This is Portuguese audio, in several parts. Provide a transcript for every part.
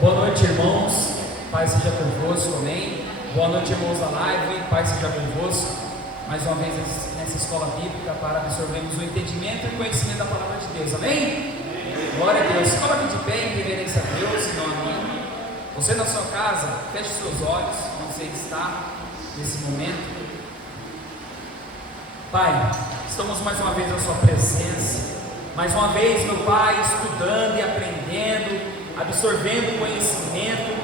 Boa noite, irmãos. Pai seja convosco, amém. Boa noite, irmãos da live. Pai seja convosco. Mais uma vez nessa escola bíblica para absorvermos o entendimento e o conhecimento da palavra de Deus, amém? Glória a Deus. Coloque de pé em reverência a Deus, em nome amém. Você na sua casa, feche seus olhos, onde você está nesse momento. Pai, estamos mais uma vez na sua presença. Mais uma vez, meu Pai, estudando e aprendendo, absorvendo conhecimento,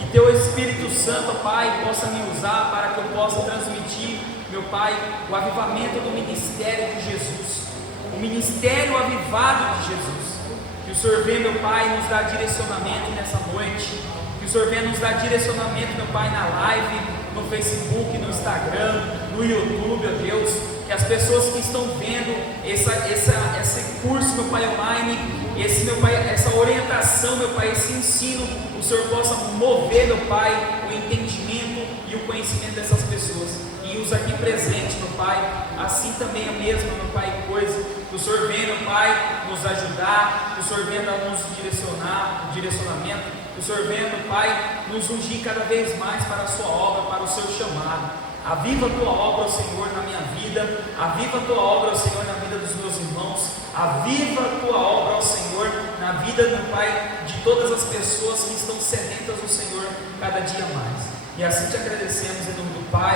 e que Teu Espírito Santo, Pai, possa me usar para que eu possa transmitir, meu Pai, o avivamento do ministério de Jesus, o ministério avivado de Jesus. Que o Senhor venha, meu Pai, nos dar direcionamento nessa noite, que o Senhor venha nos dar direcionamento, meu Pai, na live, no Facebook, no Instagram, no YouTube, ó Deus, que as pessoas que estão vendo esse curso, meu Pai, online, meu Pai, essa orientação, meu Pai, esse ensino, o Senhor possa mover, meu Pai, o entendimento e o conhecimento dessas pessoas, e os aqui presentes, meu Pai, assim também a mesma, meu Pai, coisa, que o Senhor venha, meu Pai, nos ajudar, que o Senhor venha nos direcionar, o direcionamento, que o Senhor venha, meu Pai, nos ungir cada vez mais para a sua obra, para o seu chamado. Aviva a tua obra, ó Senhor, na minha vida. Aviva a tua obra, ó Senhor, na vida dos meus irmãos. Aviva a tua obra, ó Senhor, na vida, meu Pai, de todas as pessoas que estão sedentas do Senhor cada dia mais. E assim te agradecemos em nome do Pai,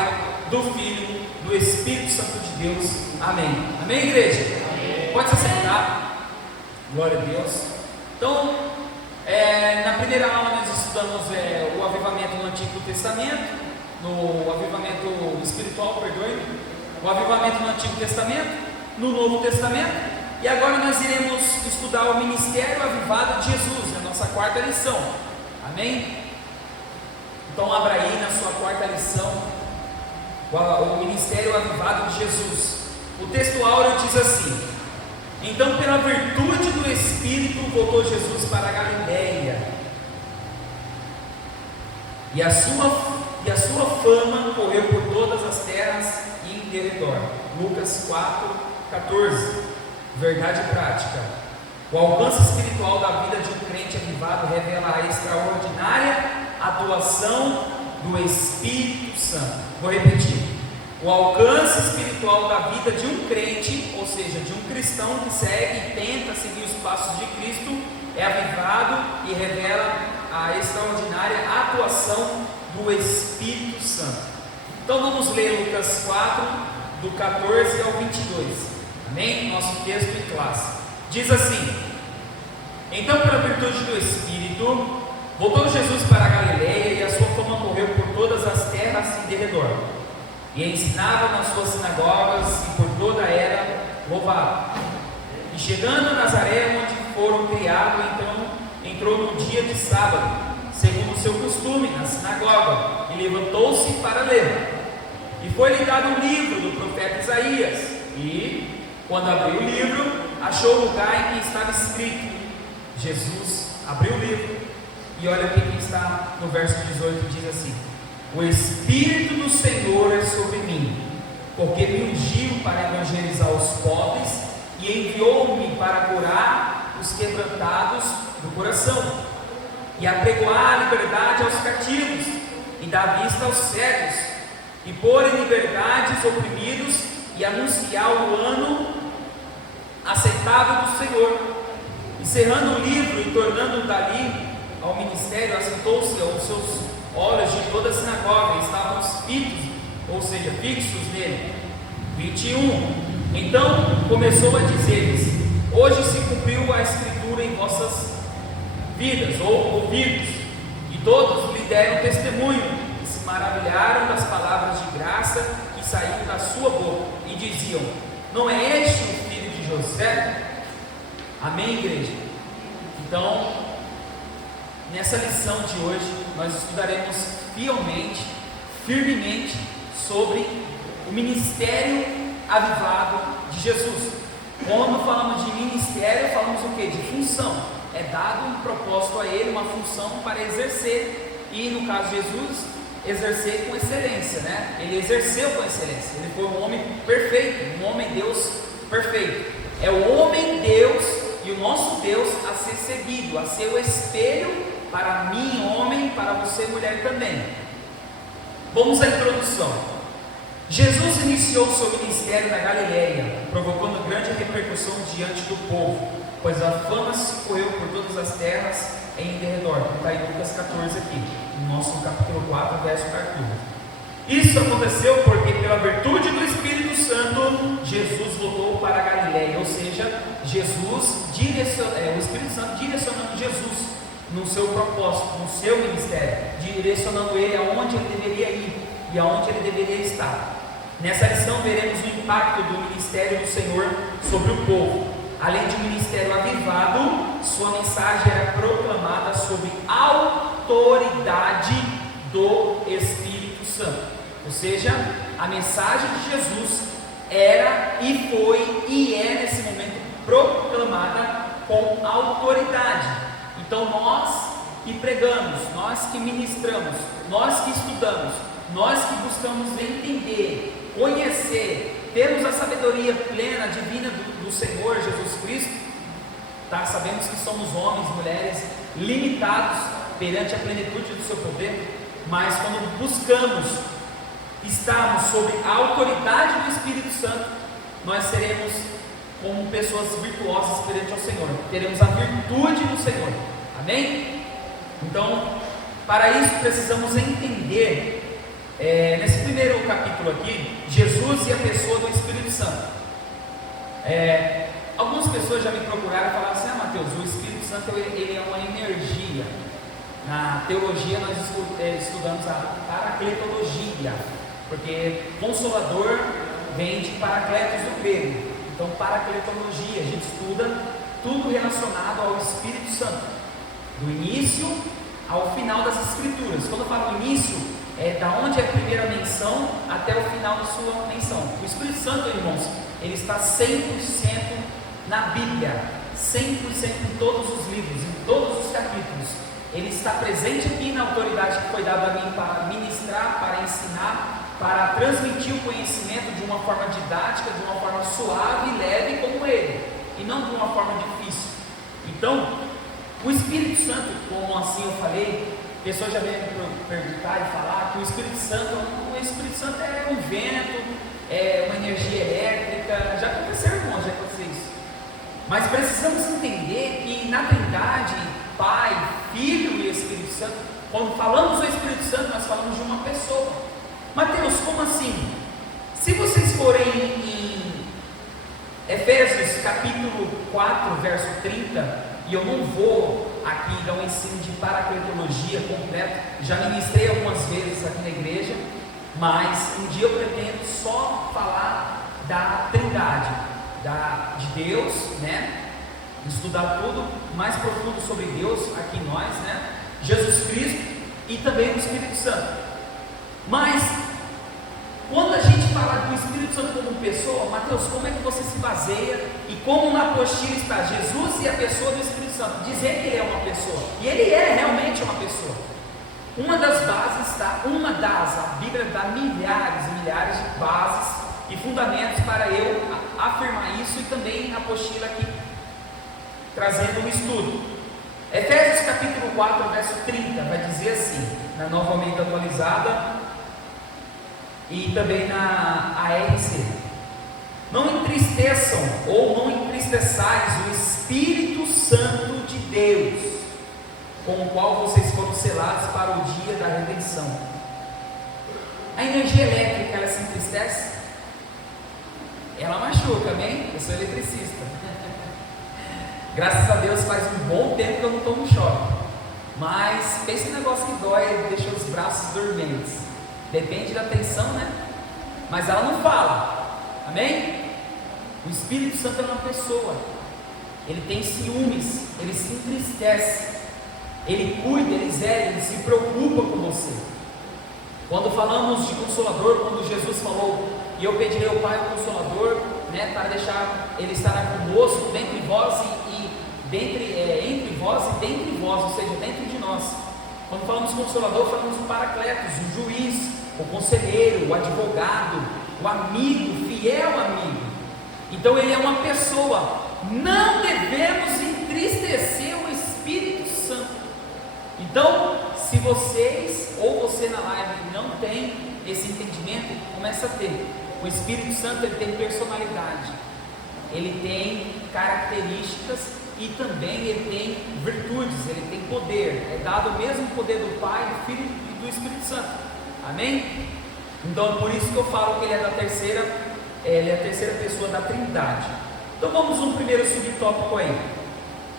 do Filho, do Espírito Santo de Deus. Amém. Amém, igreja? Amém. Pode se sentar. Glória a Deus. Então, na primeira aula nós estudamos o avivamento no Antigo Testamento, no avivamento espiritual, perdoe, o avivamento no Antigo Testamento, no Novo Testamento, e agora nós iremos estudar o ministério avivado de Jesus, na nossa quarta lição, amém? Então abra aí na sua quarta lição, o ministério avivado de Jesus. O texto áureo diz assim: então pela virtude do Espírito voltou Jesus para a Galileia, e a sua fama correu por todas as terras e em derredor. Lucas 4,14. Verdade prática. O alcance espiritual da vida de um crente avivado revela a extraordinária atuação do Espírito Santo. Vou repetir. O alcance espiritual da vida de um crente, ou seja, de um cristão que segue e tenta seguir os passos de Cristo, é avivado e revela a extraordinária atuação do Espírito Santo. Então vamos ler Lucas 4, do 14 ao 22, amém? Nosso texto em classe, diz assim: então pela virtude do Espírito, voltou Jesus para a Galileia, e a sua fama correu por todas as terras em derredor, e ensinava nas suas sinagogas, e por toda era louvado. E chegando a Nazaré, onde foram criados, então entrou no dia de sábado, segundo o seu costume, na sinagoga, e levantou-se para ler. E foi-lhe dado um livro do profeta Isaías, e, quando abriu o livro, achou o lugar em que estava escrito. Jesus abriu o livro, e olha o que está no verso 18, diz assim: o Espírito do Senhor é sobre mim, porque me ungiu para evangelizar os pobres, e enviou-me para curar os quebrantados do coração, e apregoar a liberdade aos cativos, e dar vista aos cegos, e pôr em liberdade os oprimidos, e anunciar o ano aceitável do Senhor. E cerrando o livro e tornando dali ao ministério, assentou-se aos seus olhos de toda a sinagoga, e estavam fitos, ou seja, fixos nele. 21. Então começou a dizer-lhes: hoje se cumpriu a escritura em vossas vidas, ou ouvidos. E todos lhe deram testemunho, e se maravilharam das palavras de graça que saíam da sua boca, e diziam: não é este o filho de José? Amém, igreja? Então, nessa lição de hoje, nós estudaremos firmemente sobre o ministério avivado de Jesus. Quando falamos de ministério, falamos o que? De função. É dado um propósito a ele, uma função para exercer, e no caso de Jesus, exercer com excelência, né? Ele exerceu com excelência, ele foi um homem perfeito, um homem Deus perfeito. É o homem Deus e o nosso Deus a ser seguido, a ser o espelho para mim, homem, para você, mulher também. Vamos à introdução. Jesus iniciou seu ministério na Galileia, provocando grande repercussão diante do povo, pois a fama se correu por todas as terras em derredor. Está em Lucas 14 aqui, no nosso capítulo 4, verso 14. Isso aconteceu porque, pela virtude do Espírito Santo, Jesus voltou para a Galileia, ou seja, o Espírito Santo direcionando Jesus no seu propósito, no seu ministério, direcionando ele aonde ele deveria ir e aonde ele deveria estar. Nessa lição veremos o impacto do ministério do Senhor sobre o povo. Além de um ministério avivado, sua mensagem era proclamada sob autoridade do Espírito Santo. Ou seja, a mensagem de Jesus era e foi e é nesse momento proclamada com autoridade. Então nós que pregamos, nós que ministramos, nós que estudamos, nós que buscamos entender, conhecer, termos a sabedoria plena, divina do Senhor Jesus Cristo, tá? Sabemos que somos homens, mulheres limitados perante a plenitude do seu poder, mas quando buscamos estarmos sob a autoridade do Espírito Santo, nós seremos como pessoas virtuosas perante ao Senhor, teremos a virtude do Senhor, amém? Então, para isso precisamos entender, nesse primeiro capítulo aqui, Jesus e a pessoa do Espírito Santo. Algumas pessoas já me procuraram e falaram assim: Mateus, o Espírito Santo ele é uma energia. Na teologia nós estudamos a paracletologia, porque consolador vem de paracletos do grego. Então, paracletologia, a gente estuda tudo relacionado ao Espírito Santo, do início ao final das Escrituras. Quando eu falo início, da onde é a primeira menção até o final da sua menção. O Espírito Santo, irmãos, ele está 100% na Bíblia, 100% em todos os livros, em todos os capítulos. Ele está presente aqui na autoridade que foi dada a mim para ministrar, para ensinar, para transmitir o conhecimento de uma forma didática, de uma forma suave e leve como ele, e não de uma forma difícil. Então, o Espírito Santo, como assim eu falei, pessoas já vêm perguntar e falar que o Espírito Santo é um vento, é uma energia elétrica. Já aconteceu, irmãos, já aconteceu isso. Mas precisamos entender que na Trindade, Pai, Filho e Espírito Santo, quando falamos do Espírito Santo, nós falamos de uma pessoa. Mateus, como assim? Se vocês forem em Efésios capítulo 4, verso 30, e eu não vou aqui dar um ensino de paracletologia completo, já ministrei algumas vezes aqui na igreja, mas um dia eu pretendo só falar da Trindade, de Deus, né? Estudar tudo mais profundo sobre Deus, aqui nós, né? Jesus Cristo e também o Espírito Santo. Mas quando a gente fala do Espírito Santo como pessoa, Mateus, como é que você se baseia e como na apostila está Jesus e a pessoa do Espírito Santo? Dizer que ele é uma pessoa, e ele é realmente uma pessoa. Uma das bases está, a Bíblia dá milhares e milhares de bases e fundamentos para eu afirmar isso, e também na apostila aqui, trazendo um estudo. Efésios capítulo 4, verso 30, vai dizer assim, na Nova Almeida Atualizada, e também na ARC: não entristeçam ou não entristeçais o Espírito Santo de Deus, com o qual vocês foram selados para o dia da redenção. A energia elétrica, ela se entristece? Ela machuca, amém? Eu sou eletricista. Graças a Deus faz um bom tempo que eu não tomo choque, mas pense um negócio que dói e deixa os braços dormentes. Depende da tensão, né? Mas ela não fala, amém? O Espírito Santo é uma pessoa, ele tem ciúmes, ele se entristece, ele cuida, ele zela, ele se preocupa com você. Quando falamos de Consolador, quando Jesus falou: e eu pedirei ao Pai o Consolador, né, para deixar ele estar conosco, dentre vós entre vós e dentre vós, ou seja, dentro de nós. Quando falamos Consolador, falamos do Paracletos, o juiz, o conselheiro, o advogado, o amigo, fiel amigo. Então ele é uma pessoa. Não devemos entristecer o Espírito Santo. Então, se vocês ou você na live não tem esse entendimento, começa a ter. O Espírito Santo, ele tem personalidade, ele tem características e também ele tem virtudes, ele tem poder. É dado o mesmo poder do Pai, do Filho e do Espírito Santo. Amém? Então, por isso que eu falo que ele é a terceira pessoa da Trindade. Então vamos um primeiro subtópico aí.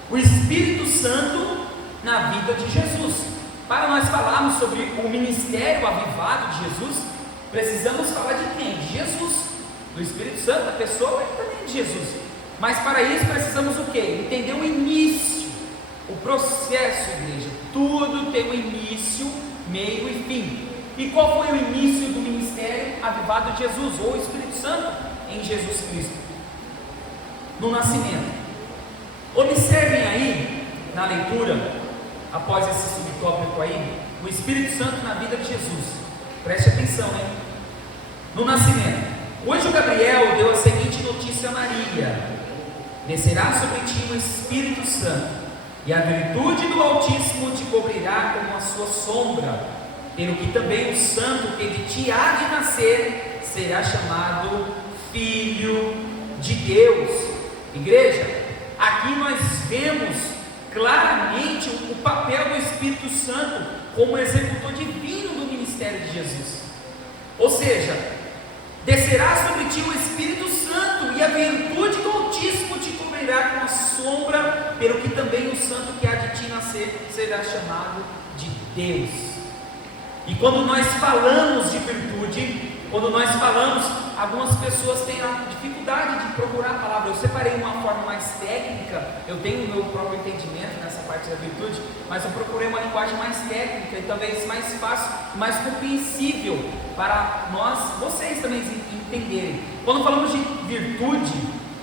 O Espírito Santo na vida de Jesus. Para nós falarmos sobre o ministério avivado de Jesus, precisamos falar de quem? De Jesus, do Espírito Santo, a pessoa e também de Jesus. Mas para isso precisamos o quê? Entender o início, o processo, igreja. Tudo tem um início, meio e fim. E qual foi o início do ministério avivado de Jesus, ou o Espírito Santo em Jesus Cristo? No nascimento. Observem aí, na leitura, após esse subtópico aí, o Espírito Santo na vida de Jesus. Preste atenção, hein? No nascimento. Hoje o Gabriel deu a seguinte notícia a Maria: descerá sobre ti o Espírito Santo, e a virtude do Altíssimo te cobrirá como a sua sombra, pelo que também o santo que de ti há de nascer será chamado Filho de Deus. Igreja, aqui nós vemos claramente o papel do Espírito Santo como executor divino do ministério de Jesus. Ou seja, descerá sobre ti o Espírito Santo, e a virtude do Altíssimo te cobrirá com a sombra, pelo que também o santo que há de ti nascer será chamado de Deus. E quando nós falamos de virtude, quando nós falamos, algumas pessoas têm a dificuldade de procurar a palavra. Eu separei uma forma mais técnica, eu tenho o meu próprio entendimento nessa parte da virtude, mas eu procurei uma linguagem mais técnica e talvez mais fácil, mais compreensível para nós, vocês também entenderem. Quando falamos de virtude,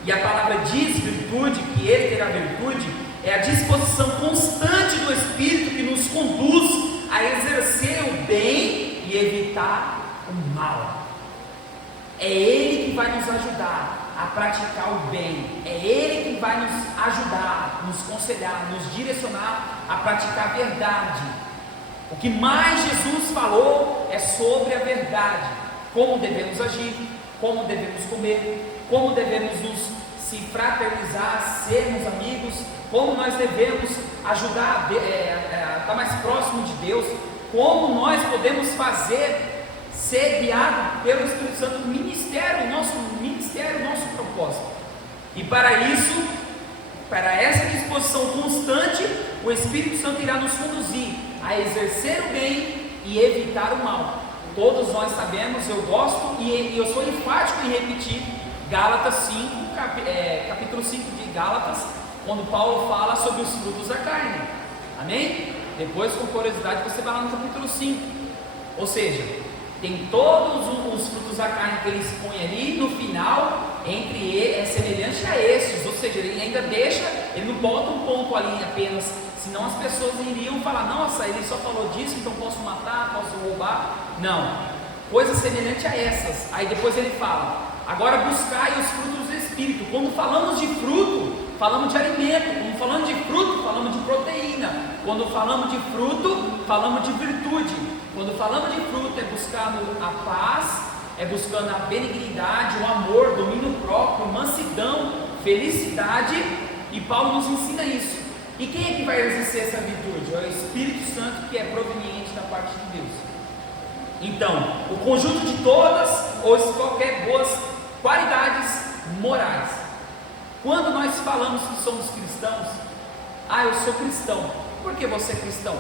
e a palavra diz virtude, que ele terá virtude, é a disposição constante do Espírito que nos conduz a exercer o bem e evitar o mal. É Ele que vai nos ajudar a praticar o bem, é Ele que vai nos ajudar, nos aconselhar, nos direcionar a praticar a verdade. O que mais Jesus falou é sobre a verdade, como devemos agir, como devemos comer, como devemos se fraternizar, sermos amigos, como nós devemos ajudar a estar mais próximo de Deus, como nós podemos ser guiado pelo Espírito Santo no ministério, nosso propósito. E para isso, para essa disposição constante, o Espírito Santo irá nos conduzir a exercer o bem e evitar o mal. Todos nós sabemos, eu gosto e eu sou enfático em repetir Gálatas 5, capítulo 5 de Gálatas, quando Paulo fala sobre os frutos da carne. Amém? Depois, com curiosidade, você vai lá no capítulo 5. Ou seja, tem todos os frutos da carne que ele expõe ali, no final, entre ele, é semelhante a estes. Ou seja, ele ainda deixa, ele não bota um ponto ali apenas, senão as pessoas iriam falar: nossa, ele só falou disso, então posso matar, posso roubar. Não, coisa semelhante a essas. Aí depois ele fala: agora buscai os frutos do Espírito. Quando falamos de fruto, falamos de alimento. Quando falamos de fruto, falamos de proteína. Quando falamos de fruto, falamos de virtude. Quando falamos de fruto, é buscando a paz, é buscando a benignidade, o amor, domínio próprio, mansidão, felicidade. E Paulo nos ensina isso. E quem é que vai exercer essa virtude? É o Espírito Santo, que é proveniente da parte de Deus. Então, o conjunto de todas ou qualquer boas qualidades morais. Quando nós falamos que somos cristãos, eu sou cristão. Por que você é cristão?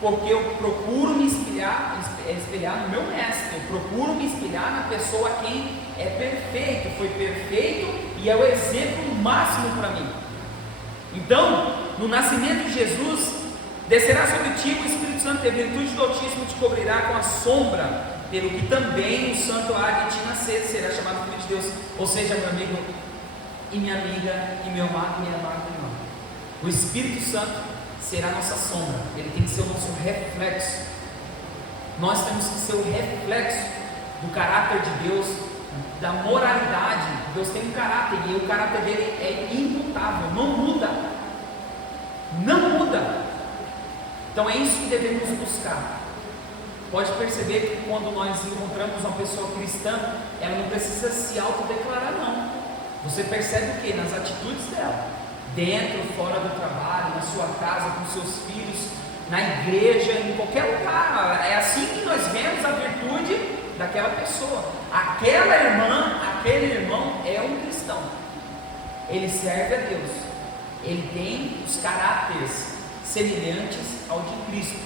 Porque eu procuro me espelhar no meu mestre, eu procuro me espelhar na pessoa a quem é perfeito, foi perfeito e é o exemplo máximo para mim. Então, no nascimento de Jesus, descerá sobre ti o Espírito Santo, e a virtude do Altíssimo te cobrirá com a sombra, pelo que também o santo há de ti nascer, será chamado Filho de Deus. Ou seja, meu amigo e minha amiga, e meu amado e minha amada irmã, o Espírito Santo será a nossa sombra, ele tem que ser o nosso reflexo. Nós temos que ser o reflexo do caráter de Deus, da moralidade. Deus tem um caráter e o caráter dele é imutável, não muda. Não muda. Então é isso que devemos buscar. Pode perceber que quando nós encontramos uma pessoa cristã, ela não precisa se autodeclarar, não. Você percebe o que? Nas atitudes dela, dentro, fora do trabalho, na sua casa, com seus filhos, na igreja, em qualquer lugar. É assim que nós vemos a virtude daquela pessoa. Aquela irmã, aquele irmão é um cristão. Ele serve a Deus. Ele tem os caráteres semelhantes ao de Cristo,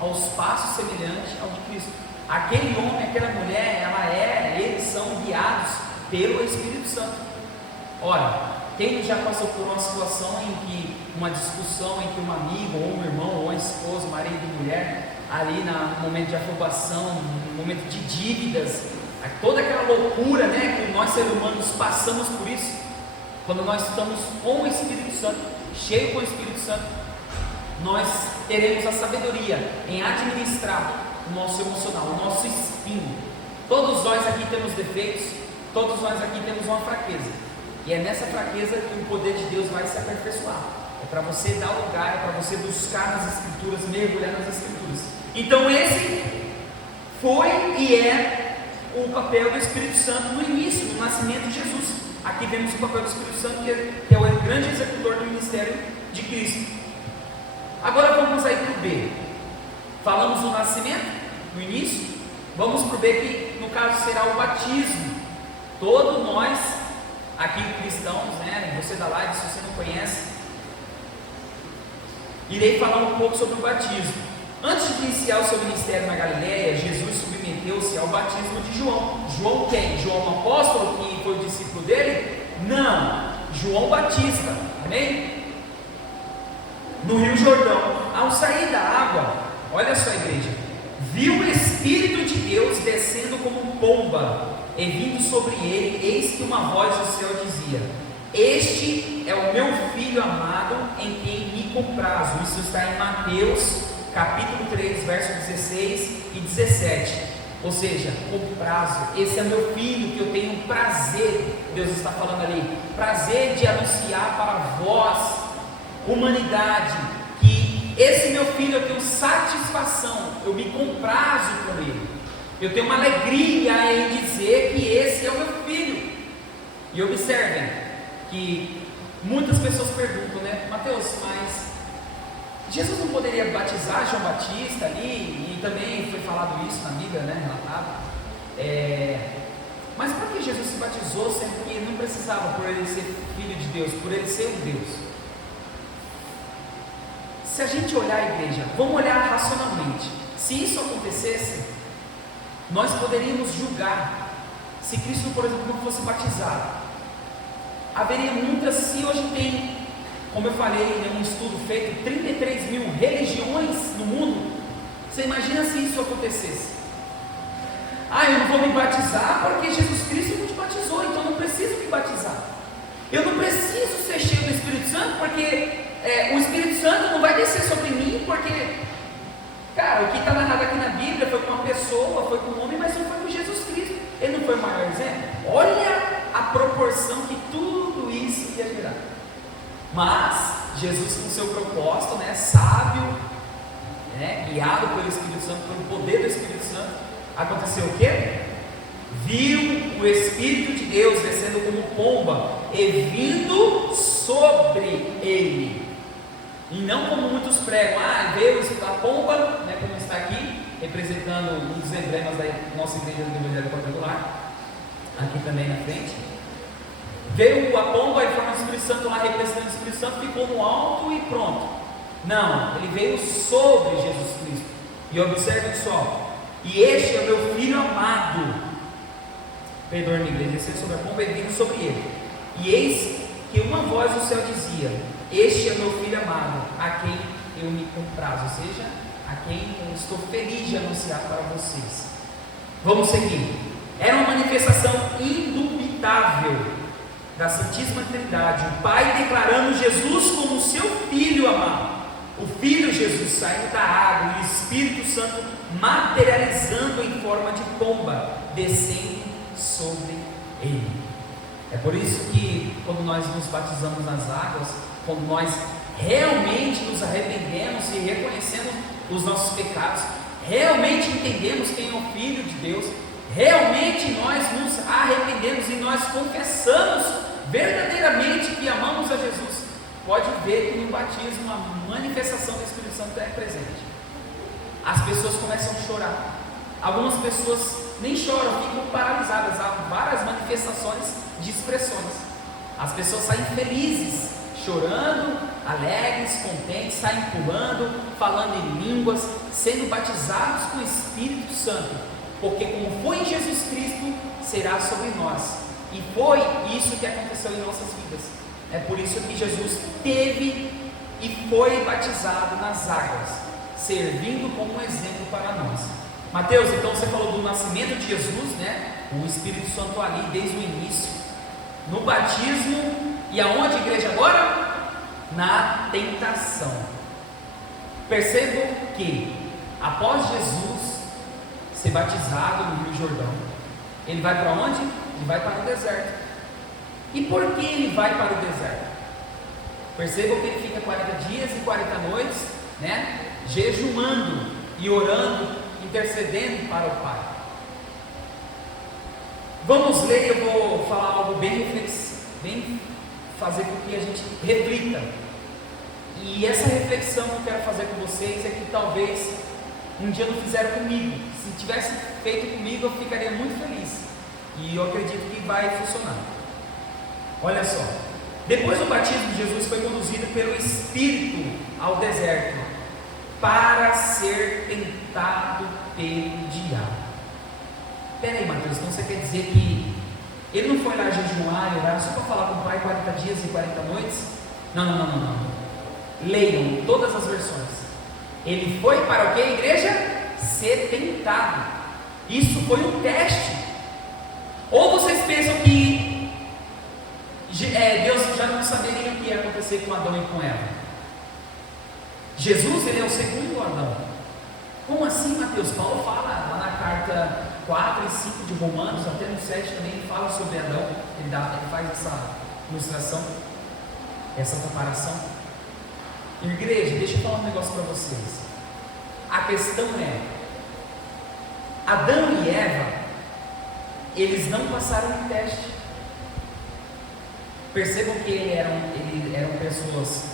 aos passos semelhantes ao de Cristo. Aquele homem, aquela mulher, eles são guiados pelo Espírito Santo. Ora, quem já passou por uma situação em que uma discussão entre um amigo, ou um irmão, ou uma esposa, marido e mulher, ali no momento de afobação, no momento de dívidas, toda aquela loucura, né, que nós seres humanos passamos por isso, quando nós estamos com o Espírito Santo, cheio com o Espírito Santo, nós teremos a sabedoria em administrar o nosso emocional, o nosso espinho. Todos nós aqui temos defeitos, todos nós aqui temos uma fraqueza, e é nessa fraqueza que o poder de Deus vai se aperfeiçoar. É para você dar lugar, é para você buscar nas Escrituras, mergulhar nas Escrituras. Então esse foi e é o papel do Espírito Santo no início, no nascimento de Jesus. Aqui vemos o papel do Espírito Santo, que é o grande executor do ministério de Cristo. Agora vamos aí para o B. Falamos do nascimento, no início. Vamos para o B, que no caso será o batismo. Todos nós, aqui cristãos, né, você da live, se você não conhece, irei falar um pouco sobre o batismo. Antes de iniciar o seu ministério na Galileia, Jesus submeteu-se ao batismo de João. João quem? João o apóstolo, que foi o discípulo dele? Não, João Batista, amém? No Rio Jordão. Ao sair da água, olha só, igreja, viu o Espírito de Deus descendo como pomba e vindo sobre ele, eis que uma voz do céu dizia: este é o meu filho amado, em quem me comprazo. Isso está em Mateus capítulo 3, verso 16 e 17. Ou seja, comprazo, esse é meu filho que eu tenho prazer, Deus está falando ali, prazer de anunciar para vós, humanidade, que esse meu filho eu tenho satisfação, eu me comprazo com ele, eu tenho uma alegria em dizer que esse é o meu filho. E observem que muitas pessoas perguntam, né, Mateus, mas Jesus não poderia batizar João Batista ali? E também foi falado isso na Bíblia, né, relatado. Mas por que Jesus se batizou, sendo que não precisava, por ele ser filho de Deus, por ele ser um Deus? Se a gente olhar a igreja, vamos olhar racionalmente. Se isso acontecesse, nós poderíamos julgar se Cristo, por exemplo, não fosse batizado. Haveria muitas, se hoje tem, como eu falei em um estudo feito, 33 mil religiões no mundo. Você imagina se isso acontecesse? Eu não vou me batizar porque Jesus Cristo não te batizou, então eu não preciso me batizar. Eu não preciso ser cheio do Espírito Santo porque o Espírito Santo não vai descer sobre mim, porque, cara, o que está narrado aqui na Bíblia foi com uma pessoa, foi com um homem, mas não foi com Jesus Cristo. Ele não foi o maior exemplo? Olha a proporção que tudo isso ia gerar. Mas Jesus, com seu propósito, né, sábio, né, guiado pelo Espírito Santo, pelo poder do Espírito Santo, aconteceu o quê? Viu o Espírito de Deus descendo como pomba e vindo sobre ele. E não como muitos pregam, veio a pomba, né, como está aqui, representando um dos emblemas da nossa igreja do Evangelho Quadrangular, aqui também na frente. Veio a pomba em forma do Espírito Santo lá, representando o Espírito Santo, ficou no alto e pronto. Não, ele veio sobre Jesus Cristo. E observem só, e este é o meu filho amado. Perdoe-me, igreja, desceu sobre a pomba e vindo sobre ele. E eis que uma voz do céu dizia: este é meu filho amado, a quem eu me comprazo, ou seja, a quem eu estou feliz de anunciar para vocês. Vamos seguir. Era uma manifestação indubitável da Santíssima Trindade, o Pai declarando Jesus como seu Filho amado, o Filho Jesus saindo da água e o Espírito Santo materializando em forma de pomba, descendo sobre ele. É por isso que quando nós nos batizamos nas águas, quando nós realmente nos arrependemos e reconhecemos os nossos pecados, realmente entendemos quem é o Filho de Deus, realmente nós nos arrependemos e nós confessamos verdadeiramente que amamos a Jesus, pode ver que no batismo a manifestação do Espírito Santo é presente. As pessoas começam a chorar, algumas pessoas nem choram, ficam paralisadas. Há várias manifestações de expressões. As pessoas saem felizes, chorando, alegres, contentes, saem pulando, falando em línguas, sendo batizados com o Espírito Santo, porque como foi em Jesus Cristo, será sobre nós, e foi isso que aconteceu em nossas vidas. É por isso que Jesus teve e foi batizado nas águas, servindo como um exemplo para nós. Mateus, então você falou do nascimento de Jesus, né? O Espírito Santo ali desde o início, no batismo, e aonde a igreja agora? Na tentação. Percebam que após Jesus ser batizado no Rio Jordão, ele vai para onde? Ele vai para o deserto. E por que ele vai para o deserto? Percebam que ele fica 40 dias e 40 noites, né? Jejuando e orando, intercedendo para o Pai. Vamos ler, eu vou falar algo bem reflexivo, bem fazer com que a gente reflita. E essa reflexão que eu quero fazer com vocês é que talvez um dia não fizeram comigo. Se tivesse feito comigo, eu ficaria muito feliz. E eu acredito que vai funcionar. Olha só, depois do batismo, Jesus foi conduzido pelo Espírito ao deserto para ser tentado pelo diabo. Espera aí, Mateus, então você quer dizer que ele não foi lá jejuar e orar só para falar com o Pai 40 dias e 40 noites? Não. Leiam todas as versões. Ele foi para o que, igreja? Ser tentado. Isso foi um teste. Ou vocês pensam que Deus já não saberia o que ia acontecer com Adão e com Eva? Jesus, ele é o segundo Adão. Como assim, Mateus? Paulo fala lá na carta 4 e 5 de Romanos, até no 7 também, ele fala sobre Adão. Ele faz essa ilustração, essa comparação. Igreja, deixa eu falar um negócio para vocês. A questão é: Adão e Eva, eles não passaram o teste. Percebam que eles eram pessoas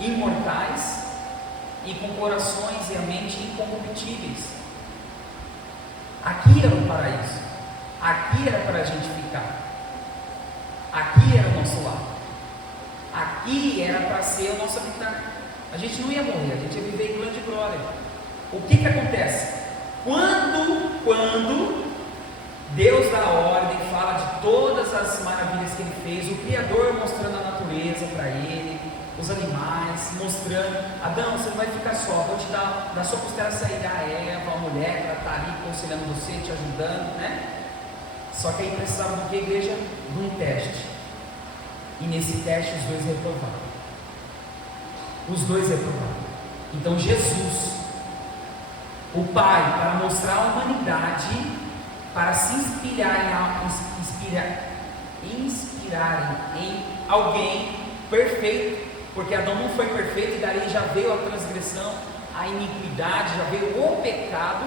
imortais e com corações e a mente incorruptíveis. Aqui era o paraíso, aqui era para a gente ficar, aqui era o nosso lar, aqui era para ser o nosso habitat. A gente não ia morrer, a gente ia viver em grande glória. O que acontece? Quando Deus dá ordem, fala de todas as maravilhas que Ele fez, o Criador mostrando a natureza para ele, os animais, mostrando: Adão, você não vai ficar só, vou te dar, da sua costela sairá a Eva, a mulher que ela está ali aconselhando você, te ajudando, né? Só que aí precisava do que, igreja? De um teste. E nesse teste os dois reprovaram. Então Jesus, o Pai, para mostrar a humanidade, para se inspirarem em alguém perfeito, porque Adão não foi perfeito, e daí já veio a transgressão, a iniquidade, já veio o pecado,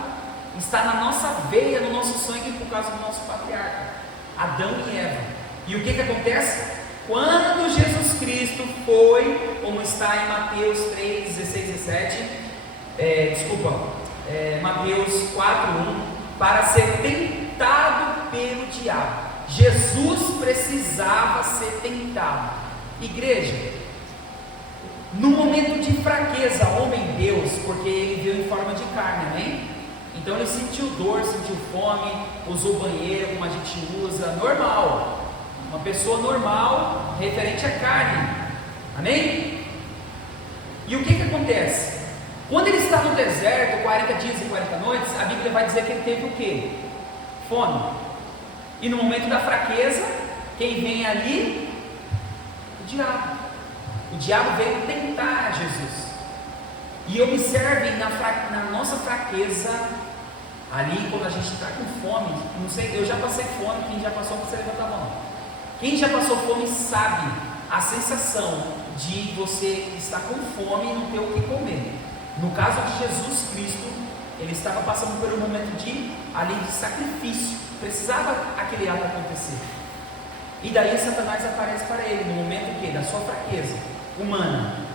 está na nossa veia, no nosso sangue, por causa do nosso patriarca, Adão e Eva. E o que acontece? Quando Jesus Cristo foi, como está em Mateus 3, 16 e 7, Mateus 4, 1, para ser tentado pelo diabo. Jesus precisava ser tentado. Igreja, no momento de fraqueza, homem Deus, porque ele veio em forma de carne, amém? Então ele sentiu dor, sentiu fome, usou banheiro como a gente usa, normal, uma pessoa normal, referente à carne, amém? E o que acontece? Quando ele está no deserto, 40 dias e 40 noites, a Bíblia vai dizer que ele teve o quê? Fome. E no momento da fraqueza, quem vem ali? O diabo. O diabo veio tentar Jesus. E observem na nossa fraqueza, ali quando a gente está com fome, não sei, eu já passei fome, quem já passou, você levanta a mão. Quem já passou fome sabe a sensação de você estar com fome e não ter o que comer. No caso de Jesus Cristo, ele estava passando por um momento de sacrifício, precisava aquele ato acontecer. E daí Satanás aparece para ele no momento da sua fraqueza humana.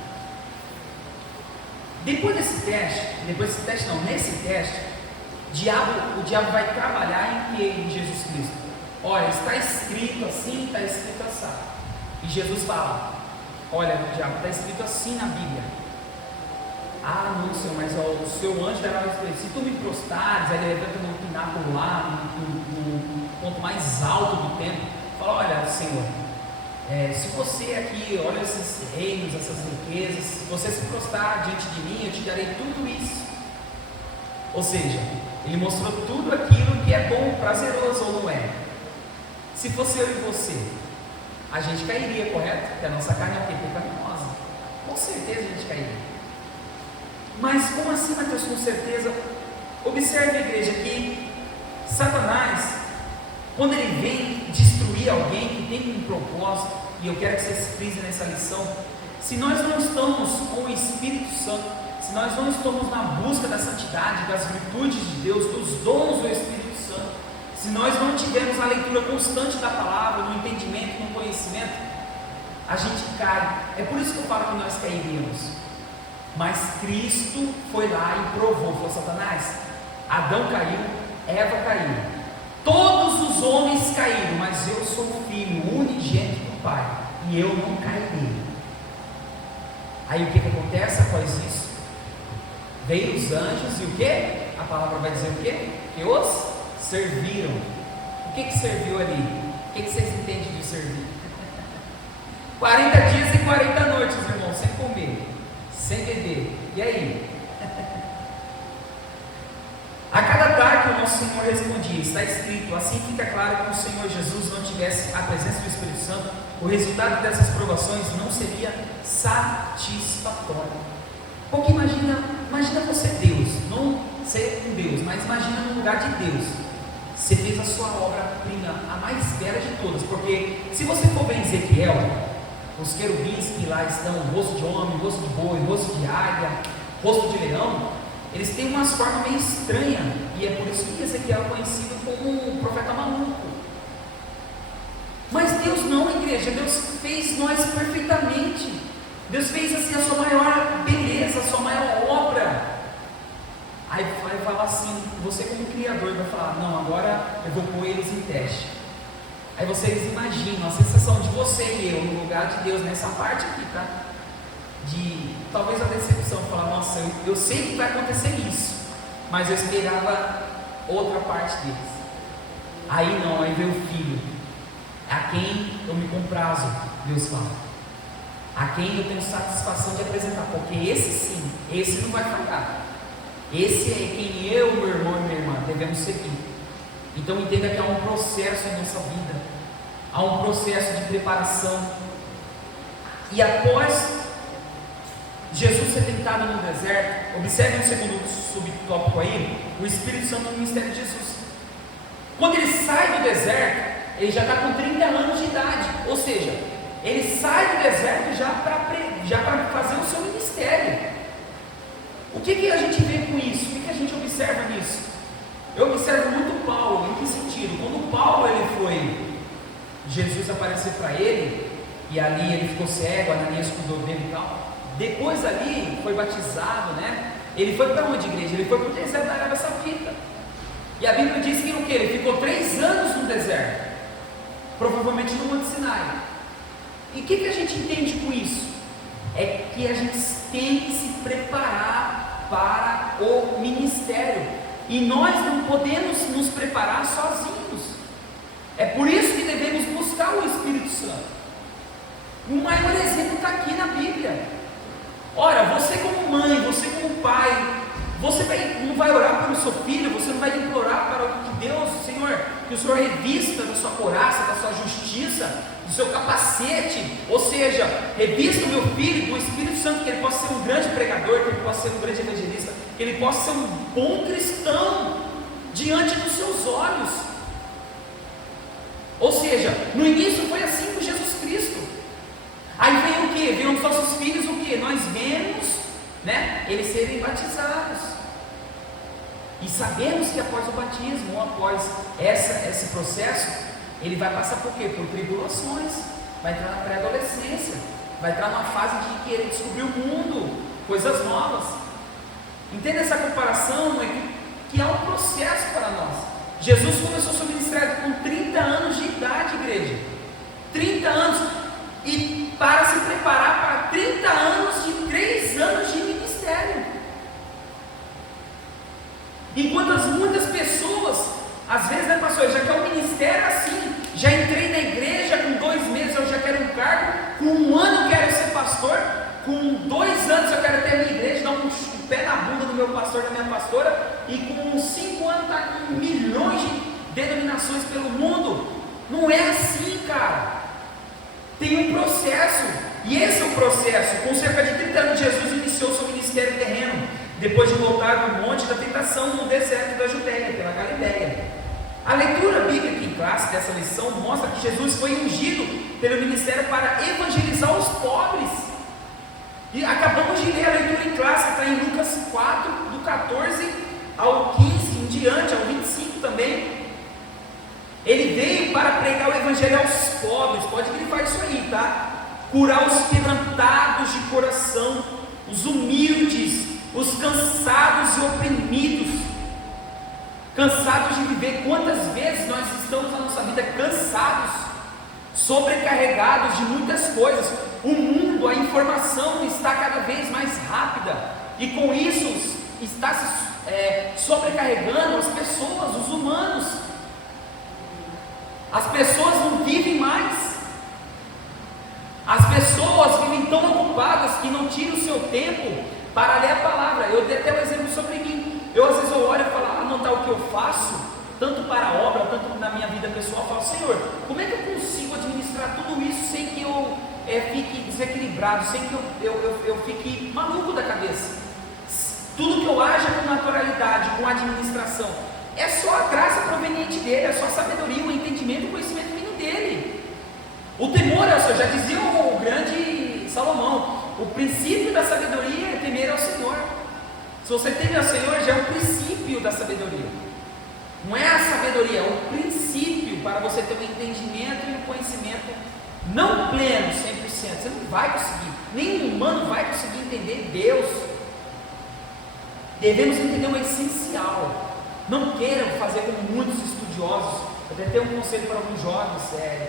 Nesse teste, o diabo vai trabalhar em que? Em Jesus Cristo. Olha, está escrito assim, está escrito assim. E Jesus fala: olha, diabo, está escrito assim na Bíblia. Ah, não, Senhor, mas o seu anjo dará se tu me prostrares, aí ele levanta no pináculo lá, no ponto mais alto do templo, fala: olha, Senhor, se você aqui, olha esses reinos, essas riquezas, se você se prostrar diante de mim, eu te darei tudo isso. Ou seja, ele mostrou tudo aquilo que é bom, prazeroso ou não é. Se fosse eu e você, a gente cairia, correto? Porque a nossa carne é o quê? Pecaminosa. Com certeza a gente cairia. Mas como assim, Mateus, com certeza? Observe, a igreja, que Satanás, quando ele vem destruir alguém que tem um propósito, e eu quero que vocês frisem nessa lição, se nós não estamos com o Espírito Santo, se nós não estamos na busca da santidade, das virtudes de Deus, dos dons do Espírito Santo, se nós não tivermos a leitura constante da palavra, no entendimento, no conhecimento, a gente cai. É por isso que eu falo que nós cairíamos. Mas Cristo foi lá e provou, falou: Satanás, Adão caiu, Eva caiu, todos os homens caíram, mas eu sou o filho unigênito do Pai, e eu não cairei. Aí o que acontece após isso? Veio os anjos e o que? A palavra vai dizer o que? Que os serviram. O que serviu ali? O que vocês entendem de servir? 40 dias e 40 noites, irmão, sem comer, sem beber. E aí? A cada ataque o nosso Senhor respondia: está escrito. Assim fica claro que o Senhor Jesus não tivesse a presença do Espírito Santo, o resultado dessas provações não seria satisfatório. Porque imagina você Deus, não ser um Deus, mas imagina no lugar de Deus. Você fez a sua obra-prima, a mais bela de todas, porque se você for ver Ezequiel, os querubins que lá estão, rosto de homem, rosto de boi, rosto de águia, rosto de leão, eles têm umas formas meio estranhas, e é por isso que Ezequiel é conhecido como um profeta maluco. Mas Deus não, igreja, Deus fez nós perfeitamente. Deus fez assim a sua maior beleza, a sua maior obra. Aí vai falar assim, você como criador vai falar: não, agora eu vou pôr eles em teste. Aí vocês imaginam a sensação de você e eu no lugar de Deus, nessa parte aqui, tá? De talvez a decepção, falar: nossa, eu sei que vai acontecer isso, mas eu esperava outra parte deles. Aí não, aí veio o filho, a quem eu me comprazo, Deus fala, a quem eu tenho satisfação de apresentar, porque esse sim, esse não vai falhar, esse é quem eu, meu irmão e minha irmã devemos seguir. Então entenda que há um processo em nossa vida, há um processo de preparação, e após Jesus ser tentado no deserto, observe um segundo subtópico aí, o Espírito Santo no ministério de Jesus. Quando ele sai do deserto, ele já está com 30 anos de idade, ou seja, ele sai do deserto já para fazer o seu ministério. O que a gente vê com isso? O que a gente observa nisso? Eu observo muito Paulo. Em que sentido? Quando Paulo Jesus apareceu para ele, e ali ele ficou cego, Ananias cuidou dele e tal. Depois ali foi batizado, né? Ele foi para onde, igreja? Ele foi para o deserto da Arábia Saudita. E a Bíblia diz que o quê? Ele ficou 3 anos no deserto, provavelmente no Monte Sinai. E o que a gente entende com isso? É que a gente tem que se preparar para o ministério, e nós não podemos nos preparar sozinhos. É por isso que devemos buscar o Espírito Santo. O maior exemplo está aqui na Bíblia. Ora, você como mãe, você como pai, você não vai orar pelo seu filho, você não vai implorar para que Deus, Senhor, que o Senhor revista da sua couraça, da sua justiça, do seu capacete, ou seja, revista o meu filho com o Espírito Santo, que ele possa ser um grande pregador, que ele possa ser um grande evangelista, que ele possa ser um bom cristão diante dos seus olhos. Ou seja, no início foi assim com Jesus Cristo. Aí veio o quê? Vemos os nossos filhos o quê? Nós vemos, né, eles serem batizados. E sabemos que após o batismo, ou após esse processo, ele vai passar por quê? Por tribulações, vai entrar na pré-adolescência, vai entrar numa fase de querer descobrir o mundo, coisas novas. Entenda essa comparação, que há um processo para nós. Jesus começou seu ministério com 30 anos de idade, igreja. 30 anos. E para se preparar para 30 anos de 3 anos de ministério. Enquanto muitas pessoas, às vezes, né, pastor, já quer um ministério assim, já entrei na igreja, com 2 meses eu já quero um cargo, com 1 ano eu quero ser pastor, com 2 anos eu quero ter a minha igreja, dar um pé na bunda do meu pastor, da minha pastora, e com 5 anos está com milhões de denominações pelo mundo. Não é assim, cara. Tem um processo, e esse é o processo. Com cerca de 30 anos, Jesus iniciou seu ministério terreno, depois de voltar do monte da tentação no deserto da Judéia, pela Galileia. A leitura bíblica em classe dessa lição mostra que Jesus foi ungido pelo ministério para evangelizar os pobres. E acabamos de ler a leitura em classe, está em Lucas 4, do 14 ao 15 em diante, ao 25 também. Ele veio para pregar o evangelho aos pobres, pode grifar isso aí, tá? Curar os quebrantados de coração, os humildes, os cansados e oprimidos. Cansados de viver. Quantas vezes nós estamos na nossa vida cansados, sobrecarregados de muitas coisas? O mundo, a informação está cada vez mais rápida, e com isso está se sobrecarregando as pessoas, os humanos. As pessoas não vivem mais. As pessoas vivem tão ocupadas que não tiram o seu tempo para ler a palavra. Eu dei até um exemplo sobre mim. Às vezes eu olho e falo, anotar o que eu faço, tanto para a obra, tanto na minha vida pessoal. Eu falo, Senhor, como é que eu consigo administrar tudo isso sem que eu fique desequilibrado, sem que eu fique maluco da cabeça? Tudo que eu haja com naturalidade, com administração, é só a graça proveniente dele, é só a sabedoria, o entendimento e o conhecimento vindo dele. O temor ao Senhor, já dizia o grande Salomão, o princípio da sabedoria é temer ao Senhor. Se você teme ao Senhor, já é o princípio da sabedoria. Não é a sabedoria, é o princípio para você ter o entendimento e o conhecimento, não pleno, 100%. Você não vai conseguir, nenhum humano vai conseguir entender Deus. Devemos entender o essencial. Não queiram fazer como muitos estudiosos. Eu até tenho um conselho para alguns jovens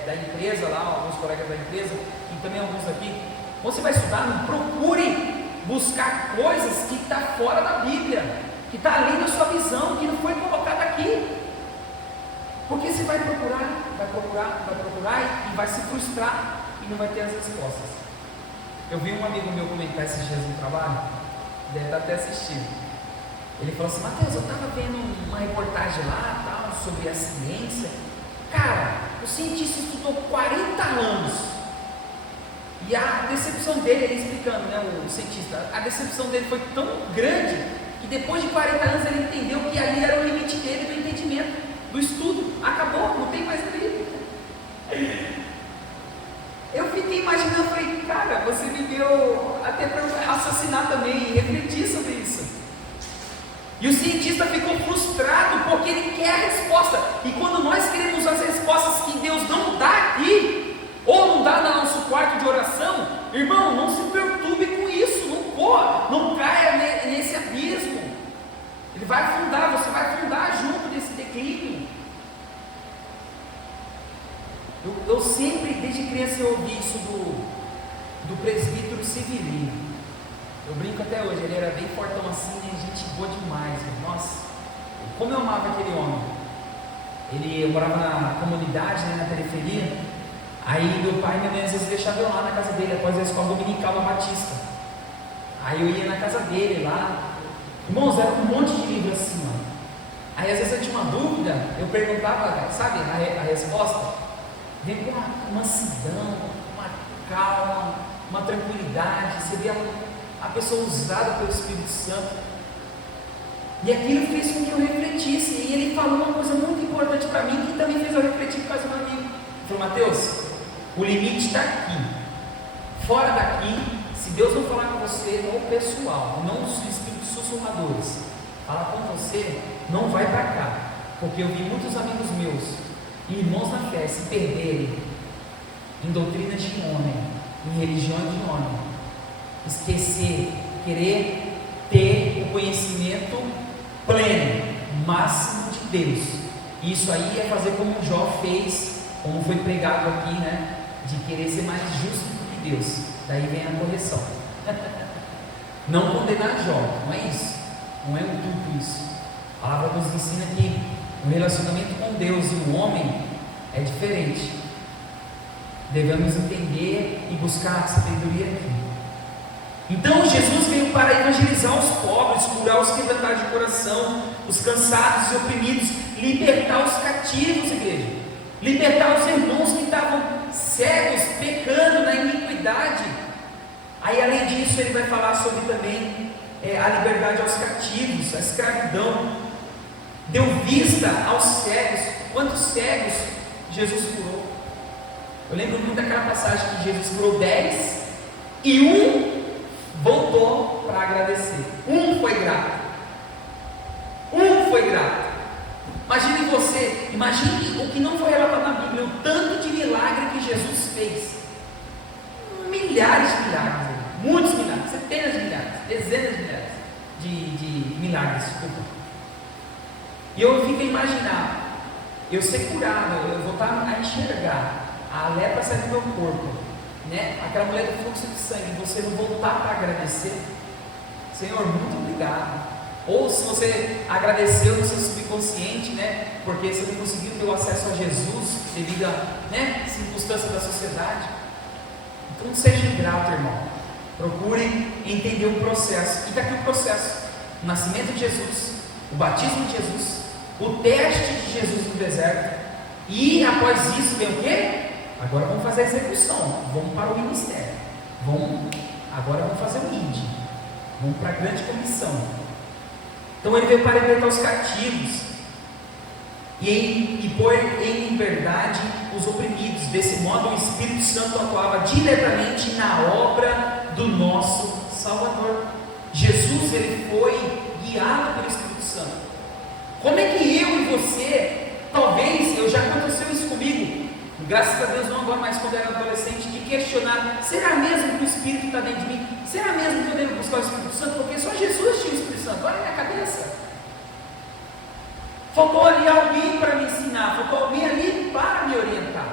da empresa lá, alguns colegas da empresa, e também alguns aqui. Quando você vai estudar, não procure buscar coisas que estão fora da Bíblia, que está além da sua visão, que não foi colocada aqui. Porque você vai procurar e vai se frustrar e não vai ter as respostas. Eu vi um amigo meu comentar esses dias no trabalho, deve estar até assistindo. Ele falou assim, Mateus, eu estava vendo uma reportagem lá, tal, sobre a ciência. Cara, o cientista estudou 40 anos. E a decepção dele, ele explicando, né, o cientista, a decepção dele foi tão grande, que depois de 40 anos ele entendeu que ali era o limite dele, do entendimento, do estudo. Acabou, não tem mais livro. Eu fiquei imaginando, falei, cara, você viveu até para eu raciocinar também e refletir sobre isso. E o cientista ficou frustrado porque ele quer a resposta. E quando nós queremos as respostas que Deus não dá aqui, ou não dá no nosso quarto de oração, irmão, não se perturbe com isso, não corra, não caia nesse abismo. Ele vai afundar, você vai afundar junto desse declínio. Eu sempre, desde criança, eu ouvi isso do presbítero Severino. Eu brinco até hoje, ele era bem fortão assim, né? Gente boa demais, nossa, como eu amava aquele homem. Eu morava na comunidade, né, na periferia. Aí meu pai e minha mãe às vezes deixavam eu lá na casa dele, após a escola dominical da Batista. Aí eu ia na casa dele lá, irmãos, era um monte de livro assim, ó. Aí às vezes eu tinha uma dúvida, eu perguntava, sabe, a resposta, vem com uma mansidão, uma calma, uma tranquilidade, você vê a pessoa usada pelo Espírito Santo. E aquilo fez com que eu refletisse. E ele falou uma coisa muito importante para mim, que também fez eu refletir por causa do meu amigo. Ele falou, Mateus, o limite está aqui. fora daqui, se Deus não falar com você no pessoal, não os espíritos sussurradores, falar com você, não vai para cá, porque eu vi muitos amigos meus, irmãos na fé, se perderem em doutrinas de homem, em religiões de homem, esquecer, querer ter o conhecimento pleno, máximo de Deus. Isso aí é fazer como Jó fez, como foi pregado aqui, né? De querer ser mais justo do que Deus. Daí vem a correção. Não condenar Jó, não é isso. Não é um tudo isso. A palavra nos ensina que o relacionamento com Deus e o homem é diferente. Devemos entender e buscar a sabedoria aqui. Então Jesus veio para evangelizar os pobres, curar os quebrantados de coração, os cansados e oprimidos, libertar os cativos, igreja, libertar os irmãos que estavam cegos, pecando na iniquidade. Aí além disso ele vai falar sobre também a liberdade aos cativos, a escravidão. Deu vista aos cegos. Quantos cegos Jesus curou? Eu lembro muito daquela passagem que Jesus curou 10 e um voltou para agradecer. Um foi grato. Imagine você, imagine o que não foi relatado na Bíblia, o tanto de milagre que Jesus fez. Milhares de milagres, muitos milagres, centenas de milagres, dezenas de milhares de milagres, desculpa. E eu fico a imaginar, eu ser curado, eu voltar a enxergar a lepra sair do meu corpo, né? Aquela mulher do fluxo de sangue, você não voltar para agradecer, Senhor, muito obrigado. Ou se você agradeceu no seu subconsciente, né? Porque você não conseguiu ter o acesso a Jesus devido a, né, circunstâncias da sociedade. Então seja grato, irmão. Procure entender o processo. E está aqui o processo: o nascimento de Jesus, o batismo de Jesus, o teste de Jesus no deserto. E após isso vem o quê? Agora vamos fazer a execução. Vamos para o ministério. Agora vamos fazer o ID. Vamos para a grande comissão. Então ele veio para libertar os cativos e pôr em liberdade os oprimidos. Desse modo o Espírito Santo atuava diretamente na obra do nosso Salvador. Jesus, ele foi guiado pelo Espírito Santo. Como é que eu e você, talvez, já aconteceu isso comigo, graças a Deus não agora, mas quando eu era adolescente, de questionar: será mesmo que o Espírito está dentro de mim? Será mesmo que eu devo buscar o Espírito Santo? Porque só Jesus tinha o Espírito Santo. Olha a minha cabeça. Faltou ali alguém para me ensinar, faltou alguém ali para me orientar.